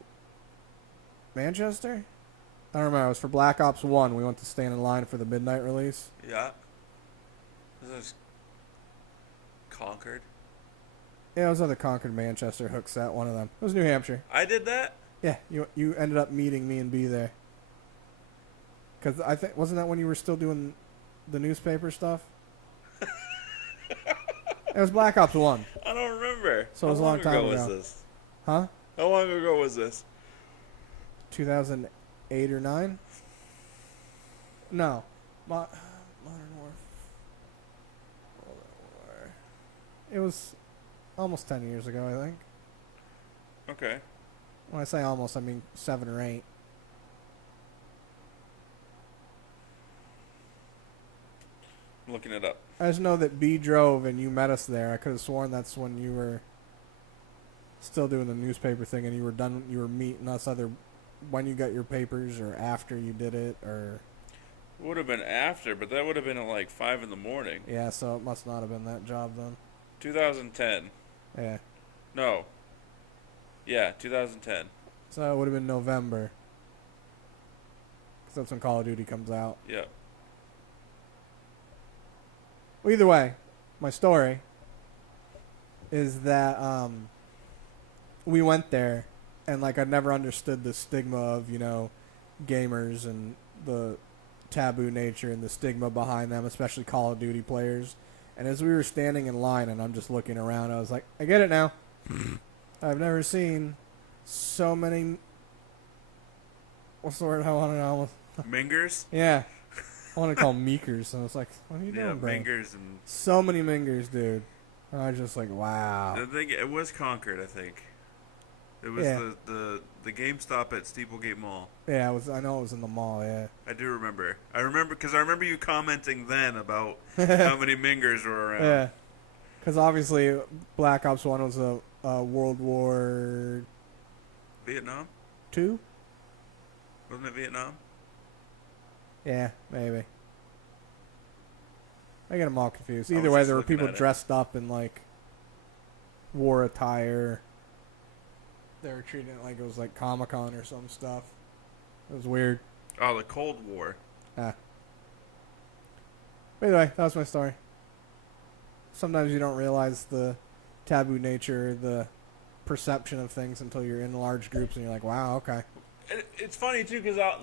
Manchester? I don't remember. It was for Black Ops 1. We went to stand in line for the midnight release. Yeah. This is Concord. Yeah, it was either Concord, Manchester, Hooksett, one of them. It was New Hampshire. I did that? Yeah, you ended up meeting me and B there. Because I think, wasn't that when you were still doing the newspaper stuff? It was Black Ops 1. I don't remember. So it was a long time ago. was this? Huh? How long ago was this? 2008 or 9? No. Modern Warfare. It was almost 10 years ago, I think. Okay. When I say almost, I mean 7 or 8. looking it up. I just know that B drove and you met us there. I could have sworn that's when you were still doing the newspaper thing and you were done. You were meeting us either when you got your papers or after you did it, or Would have been after, but that would have been at like 5 in the morning. yeah. So it must not have been that job then. 2010. Yeah. No. Yeah, 2010. So it would have been November. 'Cause that's when Call of Duty comes out. Yeah. Well, either way, my story is that we went there, and like I never understood the stigma of gamers and the taboo nature and the stigma behind them, especially Call of Duty players. And as we were standing in line, and I'm just looking around, I was like, I get it now. I've never seen so many. What's the word I want to know? Mingers? Yeah. I want to call them meekers. And I was like, what are you Yeah, doing, bro? Mingers and... So many mingers, dude. And I was just like, I wow. think it was Concord, I think. It was Yeah. the GameStop at Steeplegate Mall. Yeah, I know it was in the mall, yeah. I do remember. I remember you commenting then about how many Mingers were around. Yeah. Because obviously, Black Ops 1 was a World War Vietnam? II? Wasn't it Vietnam? Yeah, maybe. I get them all confused. I Either was way, just there were looking people at it. dressed up in, like, war attire. They were treating it like it was, like, Comic-Con or some stuff. It was weird. Oh, the Cold War. But anyway, that was my story. Sometimes you don't realize the taboo nature, the perception of things until you're in large groups and you're like, wow, okay. It's funny too because I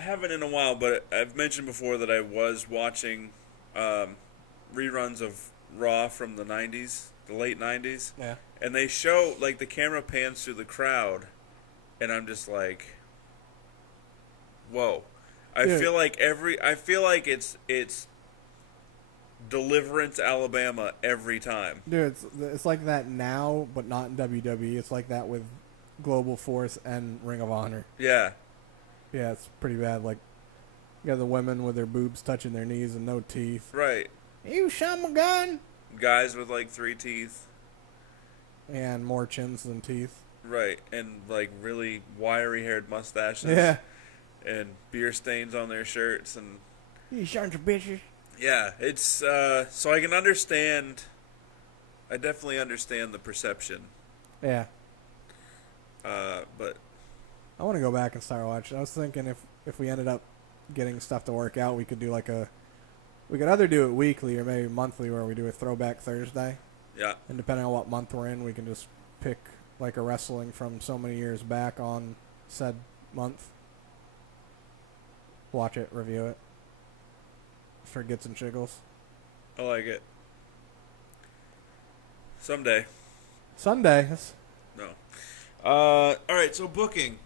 haven't in a while, but I've mentioned before that I was watching reruns of Raw from the '90s, the late '90s, Yeah. and they show like the camera pans through the crowd, and I'm just like, whoa. I Dude. feel like it's Deliverance, Alabama every time. Dude, it's like that now, but not in WWE. It's like that with Global Force and Ring of Honor. Yeah, Yeah, it's pretty bad. Like, you got the women with their boobs touching their knees and no teeth. right. You shot my gun! Guys with like 3 teeth. And more chins than teeth. Right, and like really wiry haired mustaches. Yeah. And beer stains on their shirts, and You sons of bitches. yeah, it's so I can understand. I definitely understand the perception, Yeah. but I want to go back and start watching. I was thinking if we ended up getting stuff to work out, we could do we could either do it weekly or maybe monthly, where we do a Throwback Thursday. yeah, And depending on what month we're in, we can just pick like a wrestling from so many years back on said month. Watch it, review it. For gets and shiggles. I like it. Someday, Sundays. no. All right, so booking.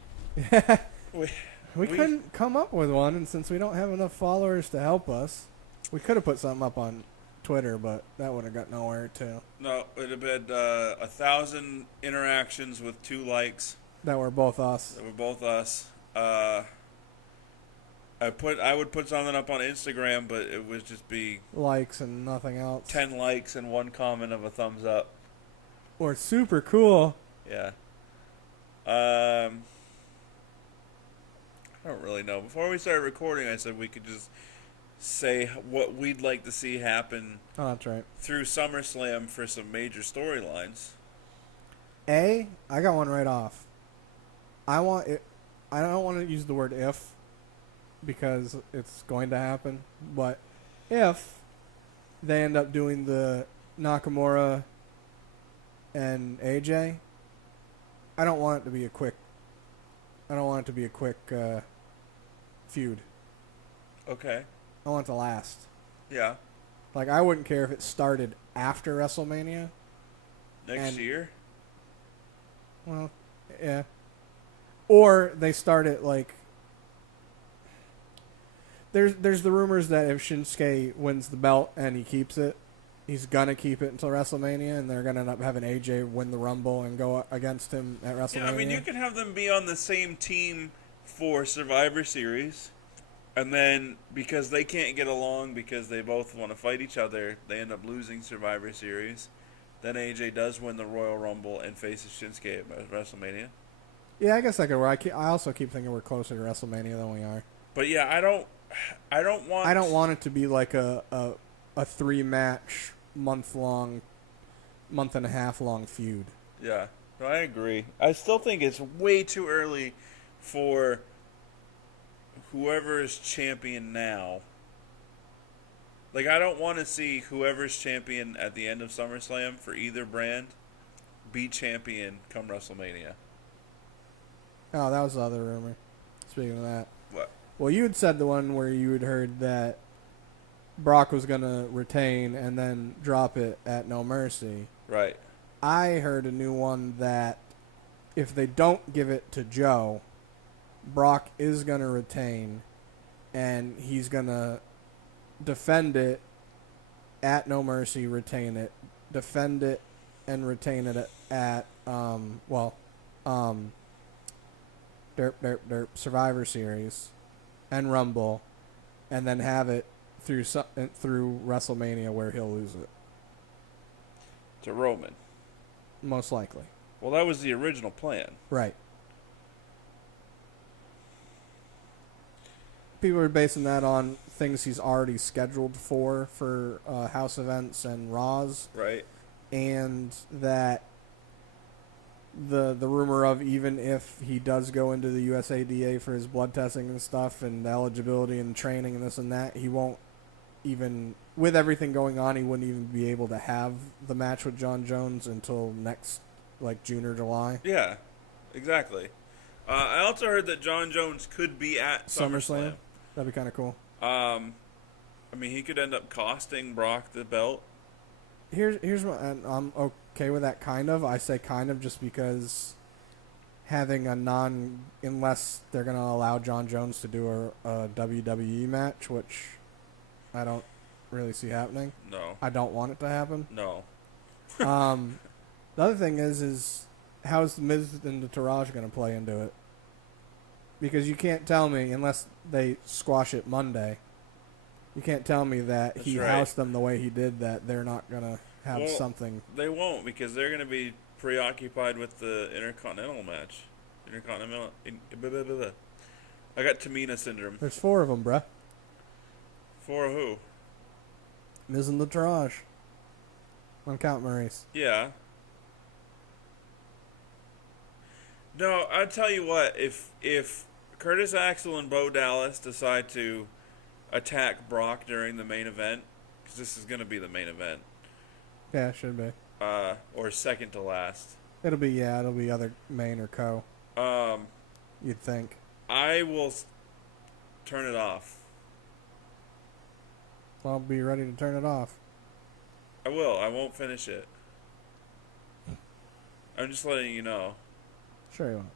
We We- couldn't come up with one, and since we don't have enough followers to help us, we could have put something up on Twitter, but that would have got nowhere too. No, it'd have been 1,000 interactions with 2 likes. That were both us. That were both us. I would put something up on Instagram, but it would just be Likes and nothing else. 10 likes and 1 comment of a thumbs up. Or super cool. Yeah. I don't really know. Before we started recording, I said we could just say what we'd like to see happen Oh, that's right. through SummerSlam for some major storylines. I got one right off. I don't want to use the word if, because it's going to happen. But if they end up doing the Nakamura and AJ, I don't want it to be a quick feud. Okay. I want it to last. Yeah. Like, I wouldn't care if it started after WrestleMania. Next And- year? Well, yeah. Or they start it like. There's the rumors that if Shinsuke wins the belt and he keeps it, he's gonna keep it until WrestleMania, and they're gonna end up having AJ win the Rumble and go against him at Yeah, I mean, you WrestleMania. could have them be on the same team for Survivor Series. And then because they can't get along because they both want to fight each other, they end up losing Survivor Series. Then AJ does win the Royal Rumble and faces Shinsuke at WrestleMania. Yeah, I guess I could work. I also keep thinking we're closer to WrestleMania than we are. But yeah, I don't want. I don't want it to be like a 3-match, month and a half long feud. Yeah, no, I agree. I still think it's way too early for whoever is champion now. Like, I don't want to see whoever's champion at the end of SummerSlam for either brand be champion come WrestleMania. Oh, that was the other rumor. Speaking of that. What? Well, you had said the one where you had heard that Brock was going to retain and then drop it at No Mercy. Right. I heard a new one that if they don't give it to Joe, Brock is going to retain and he's going to defend it at No Mercy, retain it, defend it and retain it at Survivor Series and Rumble, and then have it through WrestleMania where he'll lose it. To Roman. Most likely. Well, that was the original plan. Right. People are basing that on things he's already scheduled for house events and Raws. Right. And that the rumor of even if he does go into the USADA for his blood testing and stuff and eligibility and training and this and that, he won't even, with everything going on, he wouldn't even be able to have the match with John Jones until next, like, June or July. Yeah, exactly. I also heard that John Jones could be at SummerSlam. That'd be kind of cool. I mean, he could end up costing Brock the belt. Here's what, and I'm okay with that kind of. I say kind of just because having unless they're going to allow John Jones to do a WWE match, which I don't really see happening. No. I don't want it to happen. No. The other thing is how's the Miz and the Taraj going to play into it? Because you can't tell me, unless they squash it Monday, you can't tell me that That's he right. housed them the way he did, that they're not going to have something. They won't, because they're going to be preoccupied with the Intercontinental match. I got Tamina syndrome. There's 4 of them, bruh. For who? Miz and the Taraj. I'm counting Maurice. Yeah. No, I'll tell you what. If Curtis Axel and Bo Dallas decide to attack Brock during the main event, because this is going to be the main event. Yeah, it should be. Or second to last. It'll be other main or co. You'd think. I will turn it off. Well, I'll be ready to turn it off. I will. I won't finish it. I'm just letting you know. Sure you won't.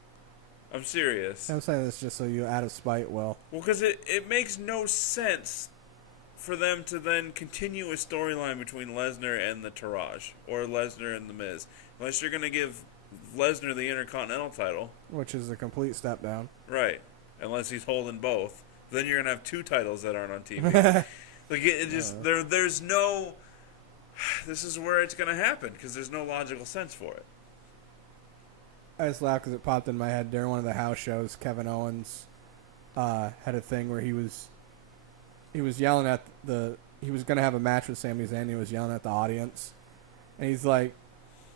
I'm serious. I'm saying this just so you, out of spite, will. Well, because it makes no sense for them to then continue a storyline between Lesnar and the Taraj, or Lesnar and the Miz, unless you're going to give Lesnar the Intercontinental title. Which is a complete step down. Right. Unless he's holding both. Then you're going to have 2 titles that aren't on TV. Like, it just, there's no, this is where it's going to happen, because there's no logical sense for it. I just laughed because it popped in my head during one of the house shows. Kevin Owens had a thing where he was yelling at he was going to have a match with Sami Zayn. He was yelling at the audience. And he's like,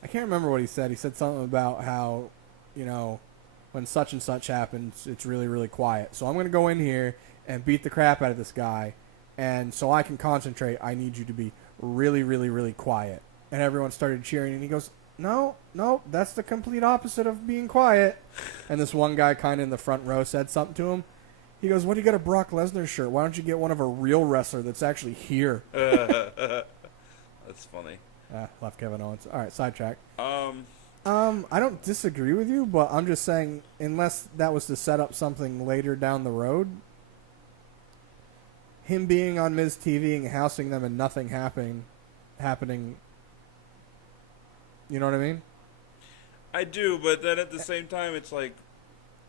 I can't remember what he said. He said something about how, when such and such happens, it's really, really quiet. So I'm going to go in here and beat the crap out of this guy. And so I can concentrate, I need you to be really, really, really quiet. And everyone started cheering. And he goes, no, that's the complete opposite of being quiet. And this one guy kind of in the front row said something to him. He goes, what do you got a Brock Lesnar shirt? Why don't you get one of a real wrestler that's actually here? That's funny. Left Kevin Owens. All right, sidetrack. I I don't disagree with you, but I'm just saying, unless that was to set up something later down the road, him being on Miz TV and housing them and nothing happening, you know what I mean? do, but then at the same time, it's like,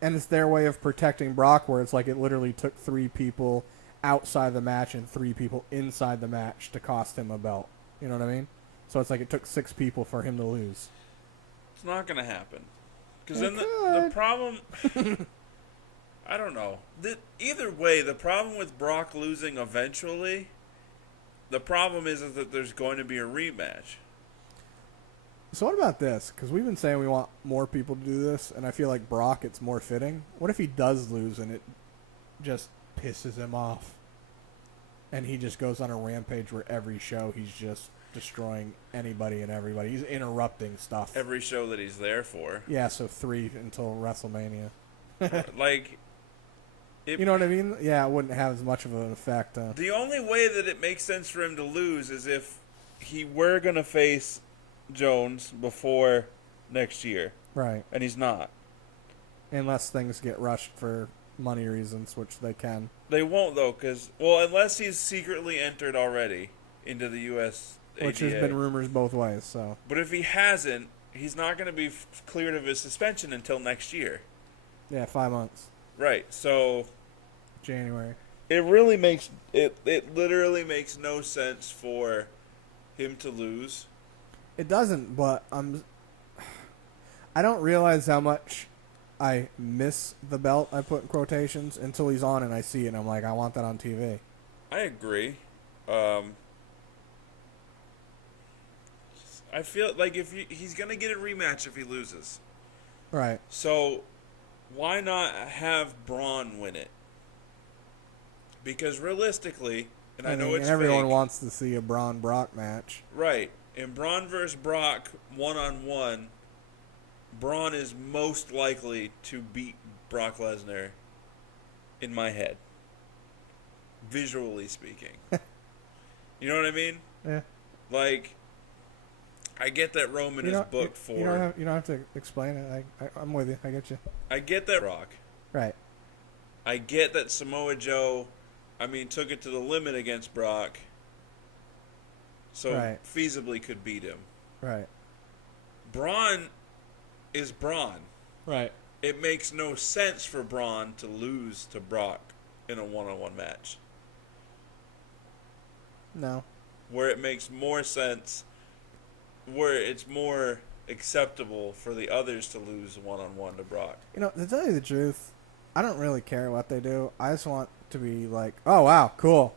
And it's their way of protecting Brock, where it's like it literally took 3 people outside the match and 3 people inside the match to cost him a belt. You know what I mean? So it's like it took 6 people for him to lose. It's not going to happen. Because It then the problem... I don't know. Either way, the problem with Brock losing eventually, the problem is that there's going to be a rematch. So what about this? Because we've been saying we want more people to do this, and I feel like Brock, it's more fitting. What if he does lose and it just pisses him off? And he just goes on a rampage where every show he's just destroying anybody and everybody. He's interrupting stuff. Every show that he's there for. Yeah, so 3 until WrestleMania. Like... You know what I mean? Yeah, it wouldn't have as much of an effect. The only way that it makes sense for him to lose is if he were going to face Jones before next year. Right. And he's not. Unless things get rushed for money reasons, which they can. They won't, though, because... Well, unless he's secretly entered already into the U.S. Which has been rumors both ways, so... But if he hasn't, he's not going to be cleared of his suspension until next year. Yeah, 5 months. Right, so... January. It really makes... It literally makes no sense for him to lose. It doesn't, but I don't realize how much I miss the belt, I put in quotations, until he's on and I see it and I'm like, I want that on TV. I agree. I feel like he's going to get a rematch if he loses. Right. So, why not have Braun win it? Because realistically, and I know it's everyone fake, wants to see a Braun Brock match. right. In Braun versus Brock, 1-on-1, Braun is most likely to beat Brock Lesnar in my head. Visually speaking. You know what I mean? Yeah. Like, I get that Roman is booked for... You don't have to explain it. I'm with you. I get you. I get that Brock. Right. I get that Samoa Joe, took it to the limit against Brock. So Right. feasibly could beat him. Right. Braun is Braun. Right. It makes no sense for Braun to lose to Brock in a one-on-one match. No. Where it makes more sense, where it's more acceptable for the others to lose one-on-one to Brock. To tell you the truth, I don't really care what they do. I just want to be like, oh, wow, cool.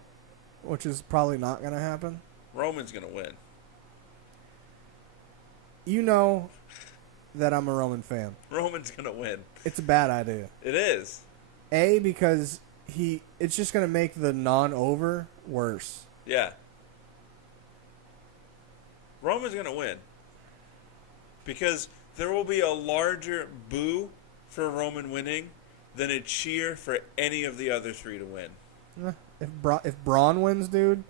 Which is probably not going to happen. Roman's going to win. You know that I'm a Roman fan. Roman's going to win. It's a bad idea. It is. A, because it's just going to make the non-over worse. Yeah. Roman's going to win. Because there will be a larger boo for Roman winning than a cheer for any of the other 3 to win. If Braun wins, dude,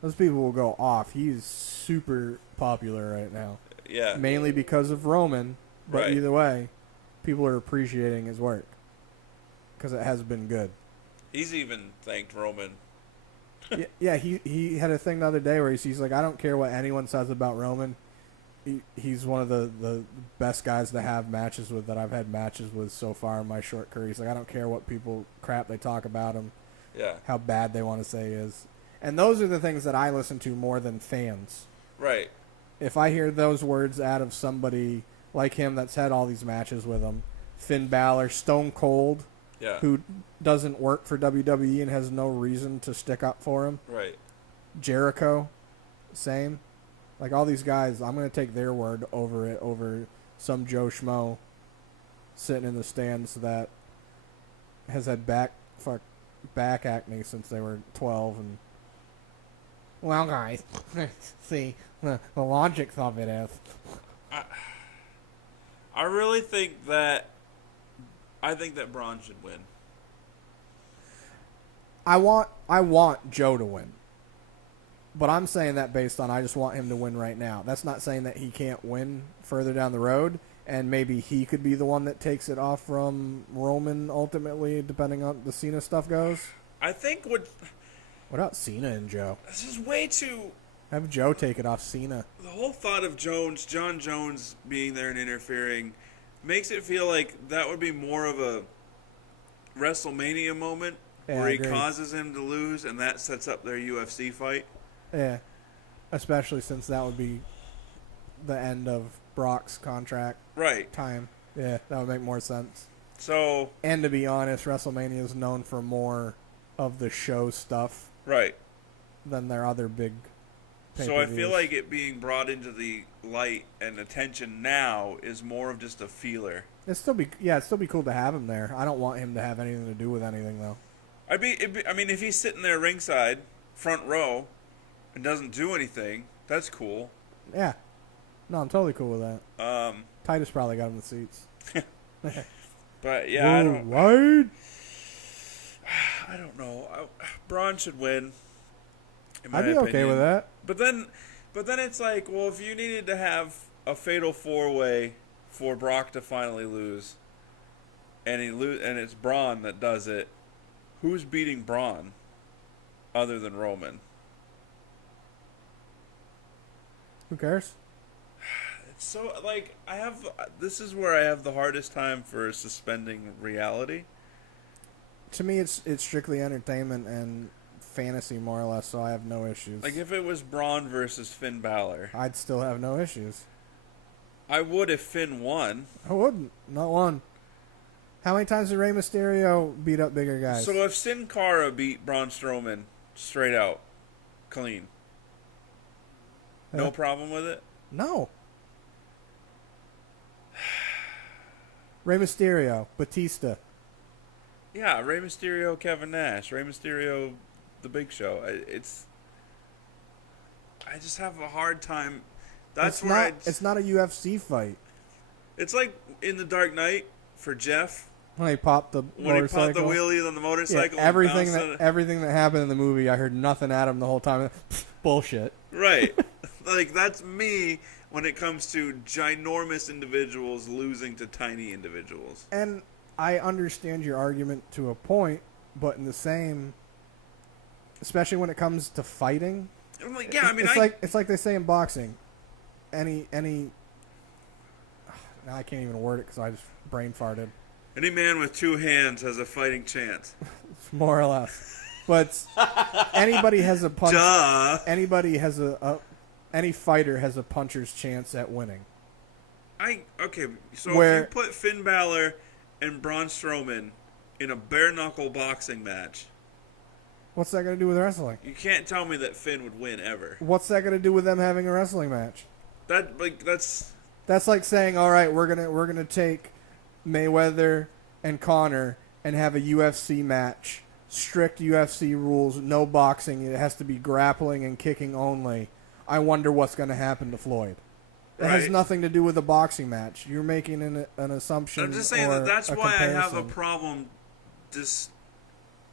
those people will go off. He's super popular right now. Yeah. Mainly because of Roman, but Right. either way, people are appreciating his work. Because it has been good. He's even thanked Roman. Yeah, he had a thing the other day where he's like, I don't care what anyone says about Roman. He's one of the best guys to have matches with that I've had matches with so far in my short career. He's like, I don't care what crap they talk about him. Yeah. How bad they want to say he is. And those are the things that I listen to more than fans. Right. If I hear those words out of somebody like him that's had all these matches with him, Finn Balor, Stone Cold, Yeah. who doesn't work for WWE and has no reason to stick up for him, Right. Jericho, same. Like all these guys, I'm going to take their word over some Joe Schmo sitting in the stands that has had back acne since they were 12 and well, guys, see, the logic of it is. I really think that Braun should win. I want Joe to win. But I'm saying that based on I just want him to win right now. That's not saying that he can't win further down the road, and maybe he could be the one that takes it off from Roman ultimately, depending on the Cena stuff goes. I think What about Cena and Joe? this is way too... Have Joe take it off Cena. The whole thought of John Jones being there and interfering makes it feel like that would be more of a WrestleMania moment Yeah, where I he agree. causes him to lose, and that sets up their UFC fight. Yeah, especially since that would be the end of Brock's contract Right. time. Yeah, that would make more sense. So, And to be honest, WrestleMania is known for more of the show stuff right. than their other big So I feel pay-per-views. like it being brought into the light and attention now is more of just a feeler. It'd still be cool to have him there. I don't want him to have anything to do with anything though. I mean, if he's sitting there ringside, front row, and doesn't do anything, that's cool. Yeah. No, I'm totally cool with that. Um, Titus probably got him the seats. but yeah, I don't. Wide. I don't know. Braun should win. In my I'd be opinion. okay with that. But then it's like, well, if you needed to have a fatal 4-way for Brock to finally lose, and and it's Braun that does it, who's beating Braun other than Roman? Who cares? It's so like this is where I have the hardest time for suspending reality. To me, it's strictly entertainment and fantasy, more or less. So I have no issues. Like if it was Braun versus Finn Balor, I'd still have no issues. I would if Finn won. I wouldn't. Not one. How many times did Rey Mysterio beat up bigger guys? So if Sin Cara beat Braun Strowman straight out, clean, no Yeah. problem with it. No. Rey Mysterio, Batista. Yeah, Rey Mysterio, Kevin Nash, Rey Mysterio, The Big Show. I just have a hard time. That's where It's not a UFC fight. it's like in The Dark Knight for Jeff When he popped the when he motorcycle. popped the wheelie on the Yeah, motorcycle. and everything bounced that happened in the movie, I heard nothing at him the whole time. Bullshit. right. Like that's me when it comes to ginormous individuals losing to tiny individuals. And I understand your argument to a point, but in the same, especially when it comes to fighting, I'm like, yeah, I mean, it's like they say in boxing. Any now I can't even word it because I just brain farted. any man with two hands has a fighting chance. More or less, but anybody has a punch. Duh. Anybody has any fighter has a puncher's chance at winning. Okay, so Where- if you put Finn Balor and Braun Strowman in a bare knuckle boxing match, What's that going to do with wrestling? you can't tell me that Finn would win ever. What's that going to do with them having a wrestling match? That's That's like saying, all right, we're gonna take Mayweather and Conor and have a UFC match, strict UFC rules, no boxing. It has to be grappling and kicking only. I wonder what's going to happen to Floyd. It has Right. nothing to do with a boxing match. You're making an assumption. I'm just saying or that that's a why I have a comparison. problem.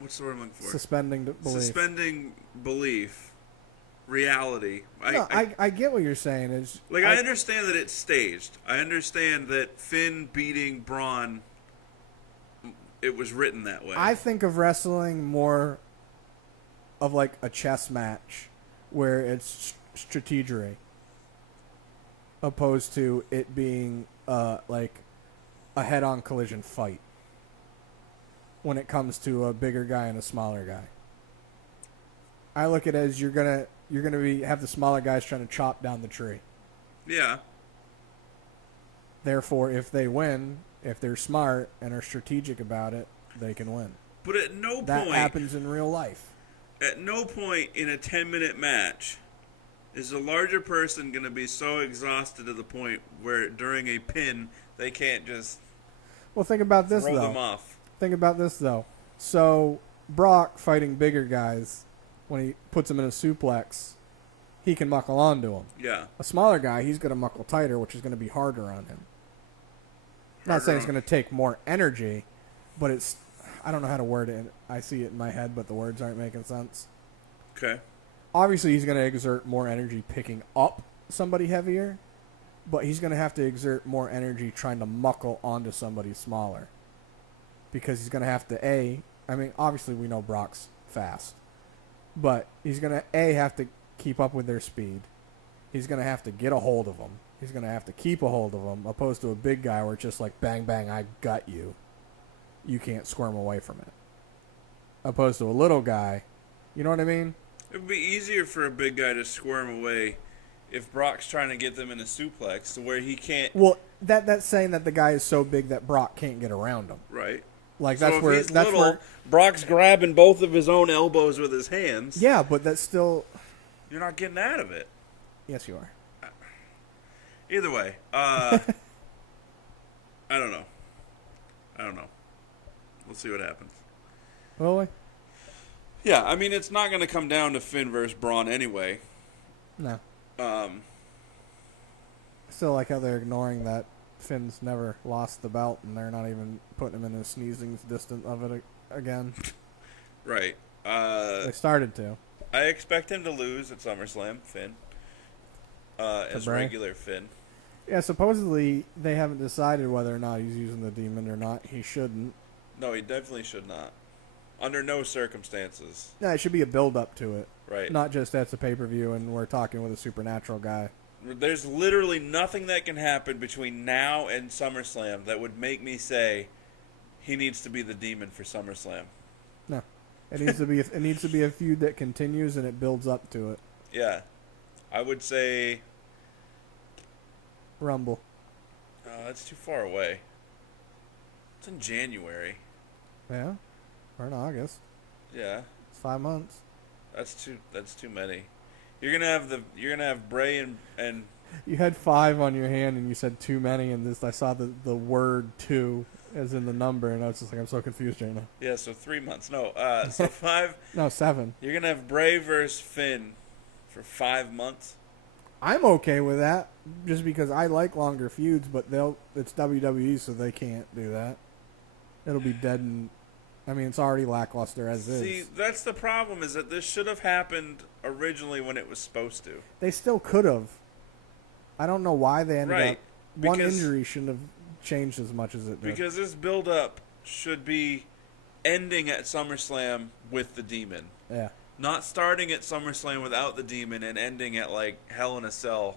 What's the word I'm looking for? Suspending belief. Suspending belief, reality. I get what you're saying. Is Like, I understand that it's staged. I understand that Finn beating Braun, it was written that way. I think of wrestling more of like a chess match where it's strategery opposed to it being like a head-on collision fight when it comes to a bigger guy and a smaller guy. I look at it as you're gonna have the smaller guys trying to chop down the tree. Yeah. Therefore, if they win, if they're smart and are strategic about it, they can win. But at no That point, happens in real life. at no point in a 10-minute match is the larger person going to be so exhausted to the point where during a pin they can't just Well, think about this throw though. them off. Think about this though. So Brock fighting bigger guys, when he puts them in a suplex, he can muckle onto them. Yeah. A smaller guy, he's going to muckle tighter, which is going to be harder on him. Not saying it's going to take more energy, but it's, I don't know how to word it. I see it in my head, but the words aren't making sense. Okay. Obviously, he's going to exert more energy picking up somebody heavier, but he's going to have to exert more energy trying to muckle onto somebody smaller. Because he's going to have to, I mean, obviously we know Brock's fast, but he's going to, have to keep up with their speed. He's going to have to get a hold of them. He's going to have to keep a hold of them, opposed to a big guy where it's just like, bang, bang, I got you. you can't squirm away from it. Opposed to a little guy, you know what I mean? It would be easier for a big guy to squirm away if Brock's trying to get them in a suplex to where he can't. Well, that's saying that the guy is so big that Brock can't get around him. Right. Like So that's if where he's that's little, where. Brock's grabbing both of his own elbows with his hands. Yeah, but that's still. You're not getting out of it. Yes, you are. Either way, I don't know. We'll see what happens. Will we? Yeah, I mean, it's not going to come down to Finn versus Braun anyway. No. Um, I still like how they're ignoring that Finn's never lost the belt, and they're not even putting him in a sneezing distance of it again. right. They started to. I expect him to lose at SummerSlam, Finn. As Bray? regular Finn. Yeah, supposedly they haven't decided whether or not he's using the demon or not. He shouldn't. No, he definitely should not. Under no circumstances. No, it should be a build-up to it. Right. Not just that's a pay-per-view and we're talking with a supernatural guy. There's literally nothing that can happen between now and SummerSlam that would make me say he needs to be the demon for SummerSlam. No. It needs to be a feud that continues and it builds up to it. Yeah. I would say Rumble. that's too far away. It's in January. Yeah. Or in August. Yeah. It's 5 months. That's too many. You're gonna have Bray and You had 5 on your hand and you said too many, and I saw the word 2 as in the number, and I was just like, I'm so confused right now. yeah, so 3 months. No, so 5. No, 7. You're gonna have Bray versus Finn for 5 months. I'm okay with that, just because I like longer feuds, but it's WWE, so they can't do that. It'll be dead, and I mean, it's already lackluster as is. See, that's the problem, is that this should have happened originally when it was supposed to. They still could have. I don't know why they ended Right, up. One because- injury shouldn't have changed as much as it did. Because this build-up should be ending at SummerSlam with the Demon. Yeah. Not starting at SummerSlam without the Demon and ending at, like, Hell in a Cell.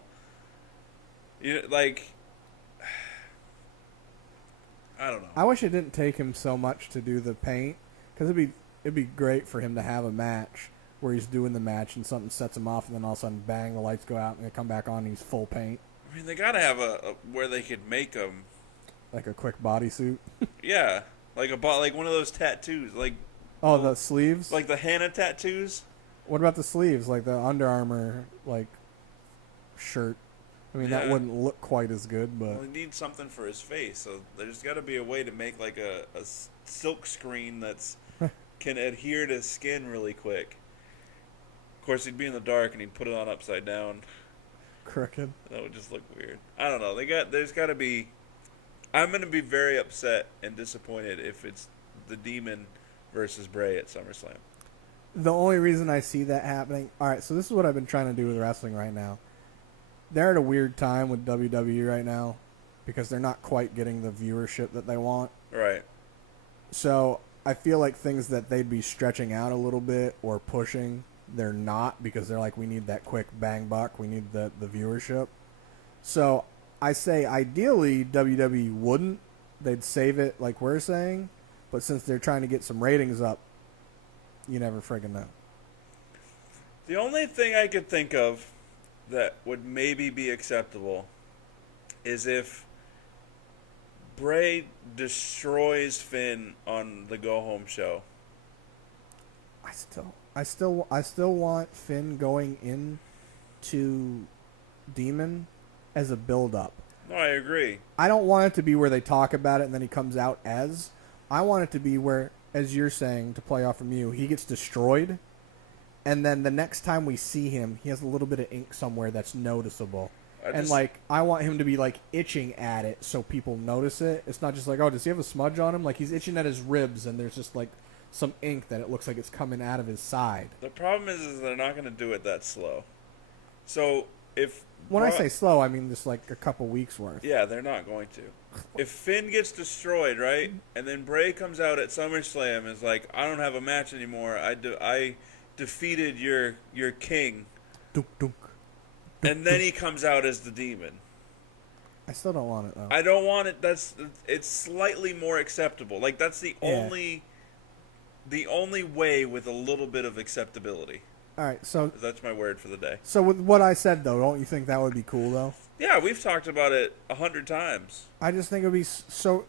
I don't know. I wish it didn't take him so much to do the paint, because it'd be great for him to have a match where he's doing the match and something sets him off, and then all of a sudden, bang, the lights go out and they come back on and he's full paint. I mean, they gotta have a where they could make them. Like a quick bodysuit. Yeah, like like one of those tattoos, like Oh, the sleeves? like the Hannah tattoos. What about the sleeves? Like the Under Armour, like, shirt. I mean, that Yeah. wouldn't look quite as good, but... Well, he needs something for his face, so there's got to be a way to make like a silk screen that's can adhere to skin really quick. Of course, he'd be in the dark and he'd put it on upside down. Crooked. That would just look weird. I don't know. There's got to be. I'm gonna be very upset and disappointed if it's the Demon versus Bray at SummerSlam. The only reason I see that happening... Alright, so this is what I've been trying to do with wrestling right now. They're at a weird time with WWE right now because they're not quite getting the viewership that they want. Right. So I feel like things that they'd be stretching out a little bit or pushing, they're not, because they're like, we need that quick bang buck. We need the viewership. So I say ideally WWE wouldn't. They'd save it like we're saying. But since they're trying to get some ratings up, you never friggin' know. The only thing I could think of that would maybe be acceptable is if Bray destroys Finn on the Go Home show. I still want Finn going into Demon as a build up. No, I agree. I don't want it to be where they talk about it and then he comes out as. I want it to be where, as you're saying, to play off from you, he gets destroyed, and then the next time we see him, he has a little bit of ink somewhere that's noticeable. And, like, I want him to be, like, itching at it so people notice it. It's not just like, oh, does he have a smudge on him? Like, he's itching at his ribs, and there's just, like, some ink that it looks like it's coming out of his side. The problem is they're not going to do it that slow. So if When I say slow, I mean just, like, a couple weeks worth. yeah, they're not going to. If Finn gets destroyed, right, and then Bray comes out at SummerSlam and is like, I don't have a match anymore. I defeated your king. Dunk, dunk. And then he comes out as the Demon. I still don't want it though. I don't want it. It's slightly more acceptable. Like that's Yeah. the only way with a little bit of acceptability. All right, so That's my word for the day. with what I said though, don't you think that would be cool though? Yeah, we've talked about it 100 times. I just think it would be so.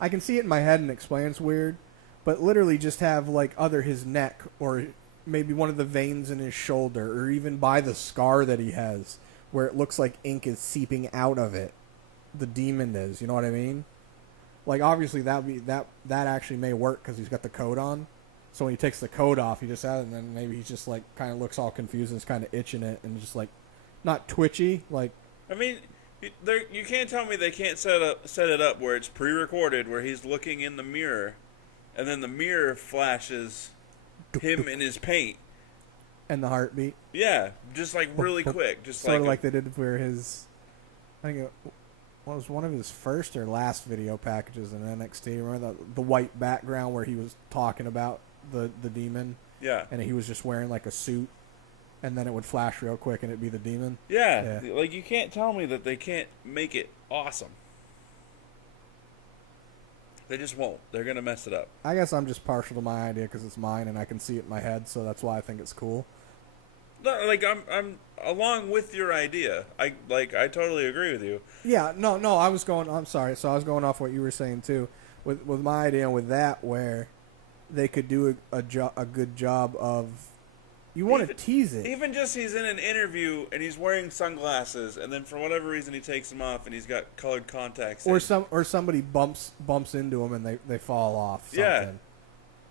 I can see it in my head and explain it's weird, but literally just have like either his neck or maybe one of the veins in his shoulder or even by the scar that he has where it looks like ink is seeping out of it. The demon is, you know what I mean? Like obviously that actually may work because he's got the coat on. So when he takes the coat off, he just has it, and then maybe he's just like kind of looks all confused and is kind of itching it and just like not twitchy like. I mean, you can't tell me they can't set it up where it's pre-recorded, where he's looking in the mirror, and then the mirror flashes him in his paint. And the heartbeat. Yeah, just like really quick, just sort of like like they did for his. I think it was one of his first or last video packages in NXT. Remember the white background where he was talking about the demon, yeah, and he was just wearing like a suit, and then it would flash real quick and it'd be the demon. yeah. Like you can't tell me that they can't make it awesome. They just won't. They're gonna mess it up. I guess I'm just partial to my idea because it's mine and I can see it in my head, so that's why I think it's cool. No, like I'm along with your idea. I totally agree with you. Yeah, no, I'm sorry. So I was going off what you were saying too, with my idea with that, where they could do a good job of. You want to tease it. Even just he's in an interview and he's wearing sunglasses, and then for whatever reason he takes them off and he's got colored contacts. Or somebody bumps into him and they fall off. Something. Yeah.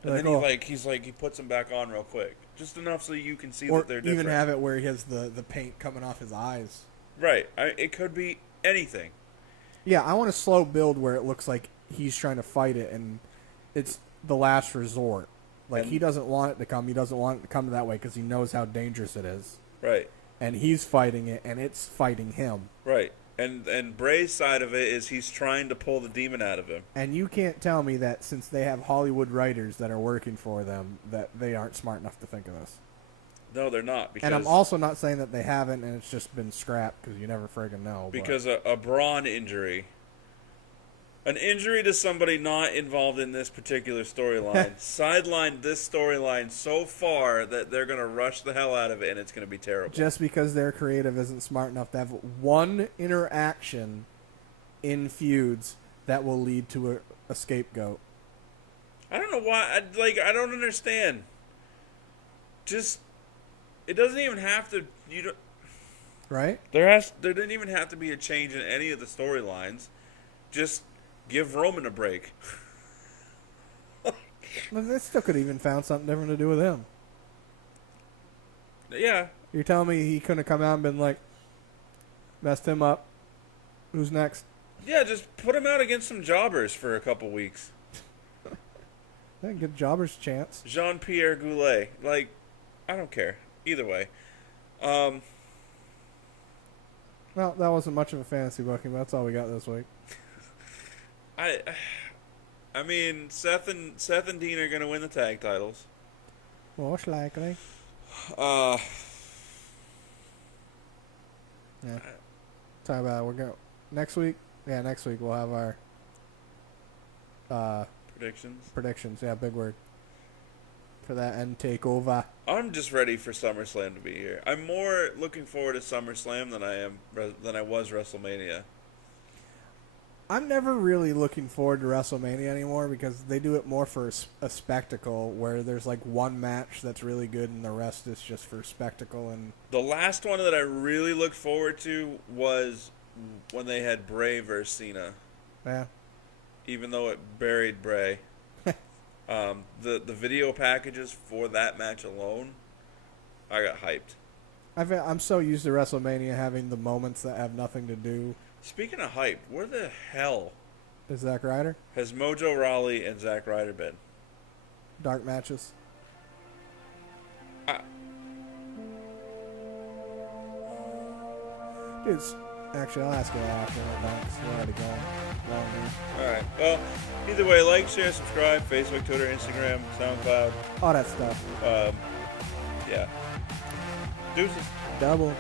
And like, then he puts them back on real quick, just enough so you can see that they're different. Or even have it where he has the paint coming off his eyes. Right. It could be anything. Yeah, I want a slow build where it looks like he's trying to fight it and it's the last resort. Like, he doesn't want it to come. He doesn't want it to come that way because he knows how dangerous it is. Right. And he's fighting it, and it's fighting him. Right. And Bray's side of it is he's trying to pull the demon out of him. And you can't tell me that since they have Hollywood writers that are working for them, that they aren't smart enough to think of this. No, they're not. Because, and I'm also not saying that they haven't and it's just been scrapped because you never friggin' know. Because a brawn injury... An injury to somebody not involved in this particular storyline sidelined this storyline so far that they're going to rush the hell out of it and it's going to be terrible. Just because their creative isn't smart enough to have one interaction in feuds that will lead to a scapegoat. I don't know why. I don't understand. Just, it doesn't even have to. Right? There didn't even have to be a change in any of the storylines. Just give Roman a break. Well, they still could have even found something different to do with him. Yeah. You're telling me he couldn't have come out and been like, messed him up. Who's next? Yeah, just put him out against some jobbers for a couple weeks. Yeah, give jobbers a chance. Jean-Pierre Goulet. Like, I don't care. Either way. Well, that wasn't much of a fantasy booking, but that's all we got this week. I mean, Seth and Dean are going to win the tag titles. Most likely. Uh, Yeah. Talk about it. We're going next week. Yeah, next week we'll have our predictions. Yeah, big word for that end takeover. I'm just ready for SummerSlam to be here. I'm more looking forward to SummerSlam than I was WrestleMania. I'm never really looking forward to WrestleMania anymore because they do it more for a spectacle where there's like one match that's really good and the rest is just for spectacle. And the last one that I really looked forward to was when they had Bray versus Cena. Yeah. Even though it buried Bray. The video packages for that match alone, I got hyped. I'm so used to WrestleMania having the moments that have nothing to do. Speaking of hype, where the hell is Zack Ryder? Has Mojo Rawley and Zack Ryder been? Dark matches. Dude, actually, I'll ask you that after we're done because we're already going long here. Alright, well, either way, like, share, subscribe, Facebook, Twitter, Instagram, SoundCloud. All that stuff. Yeah. Deuces. Double.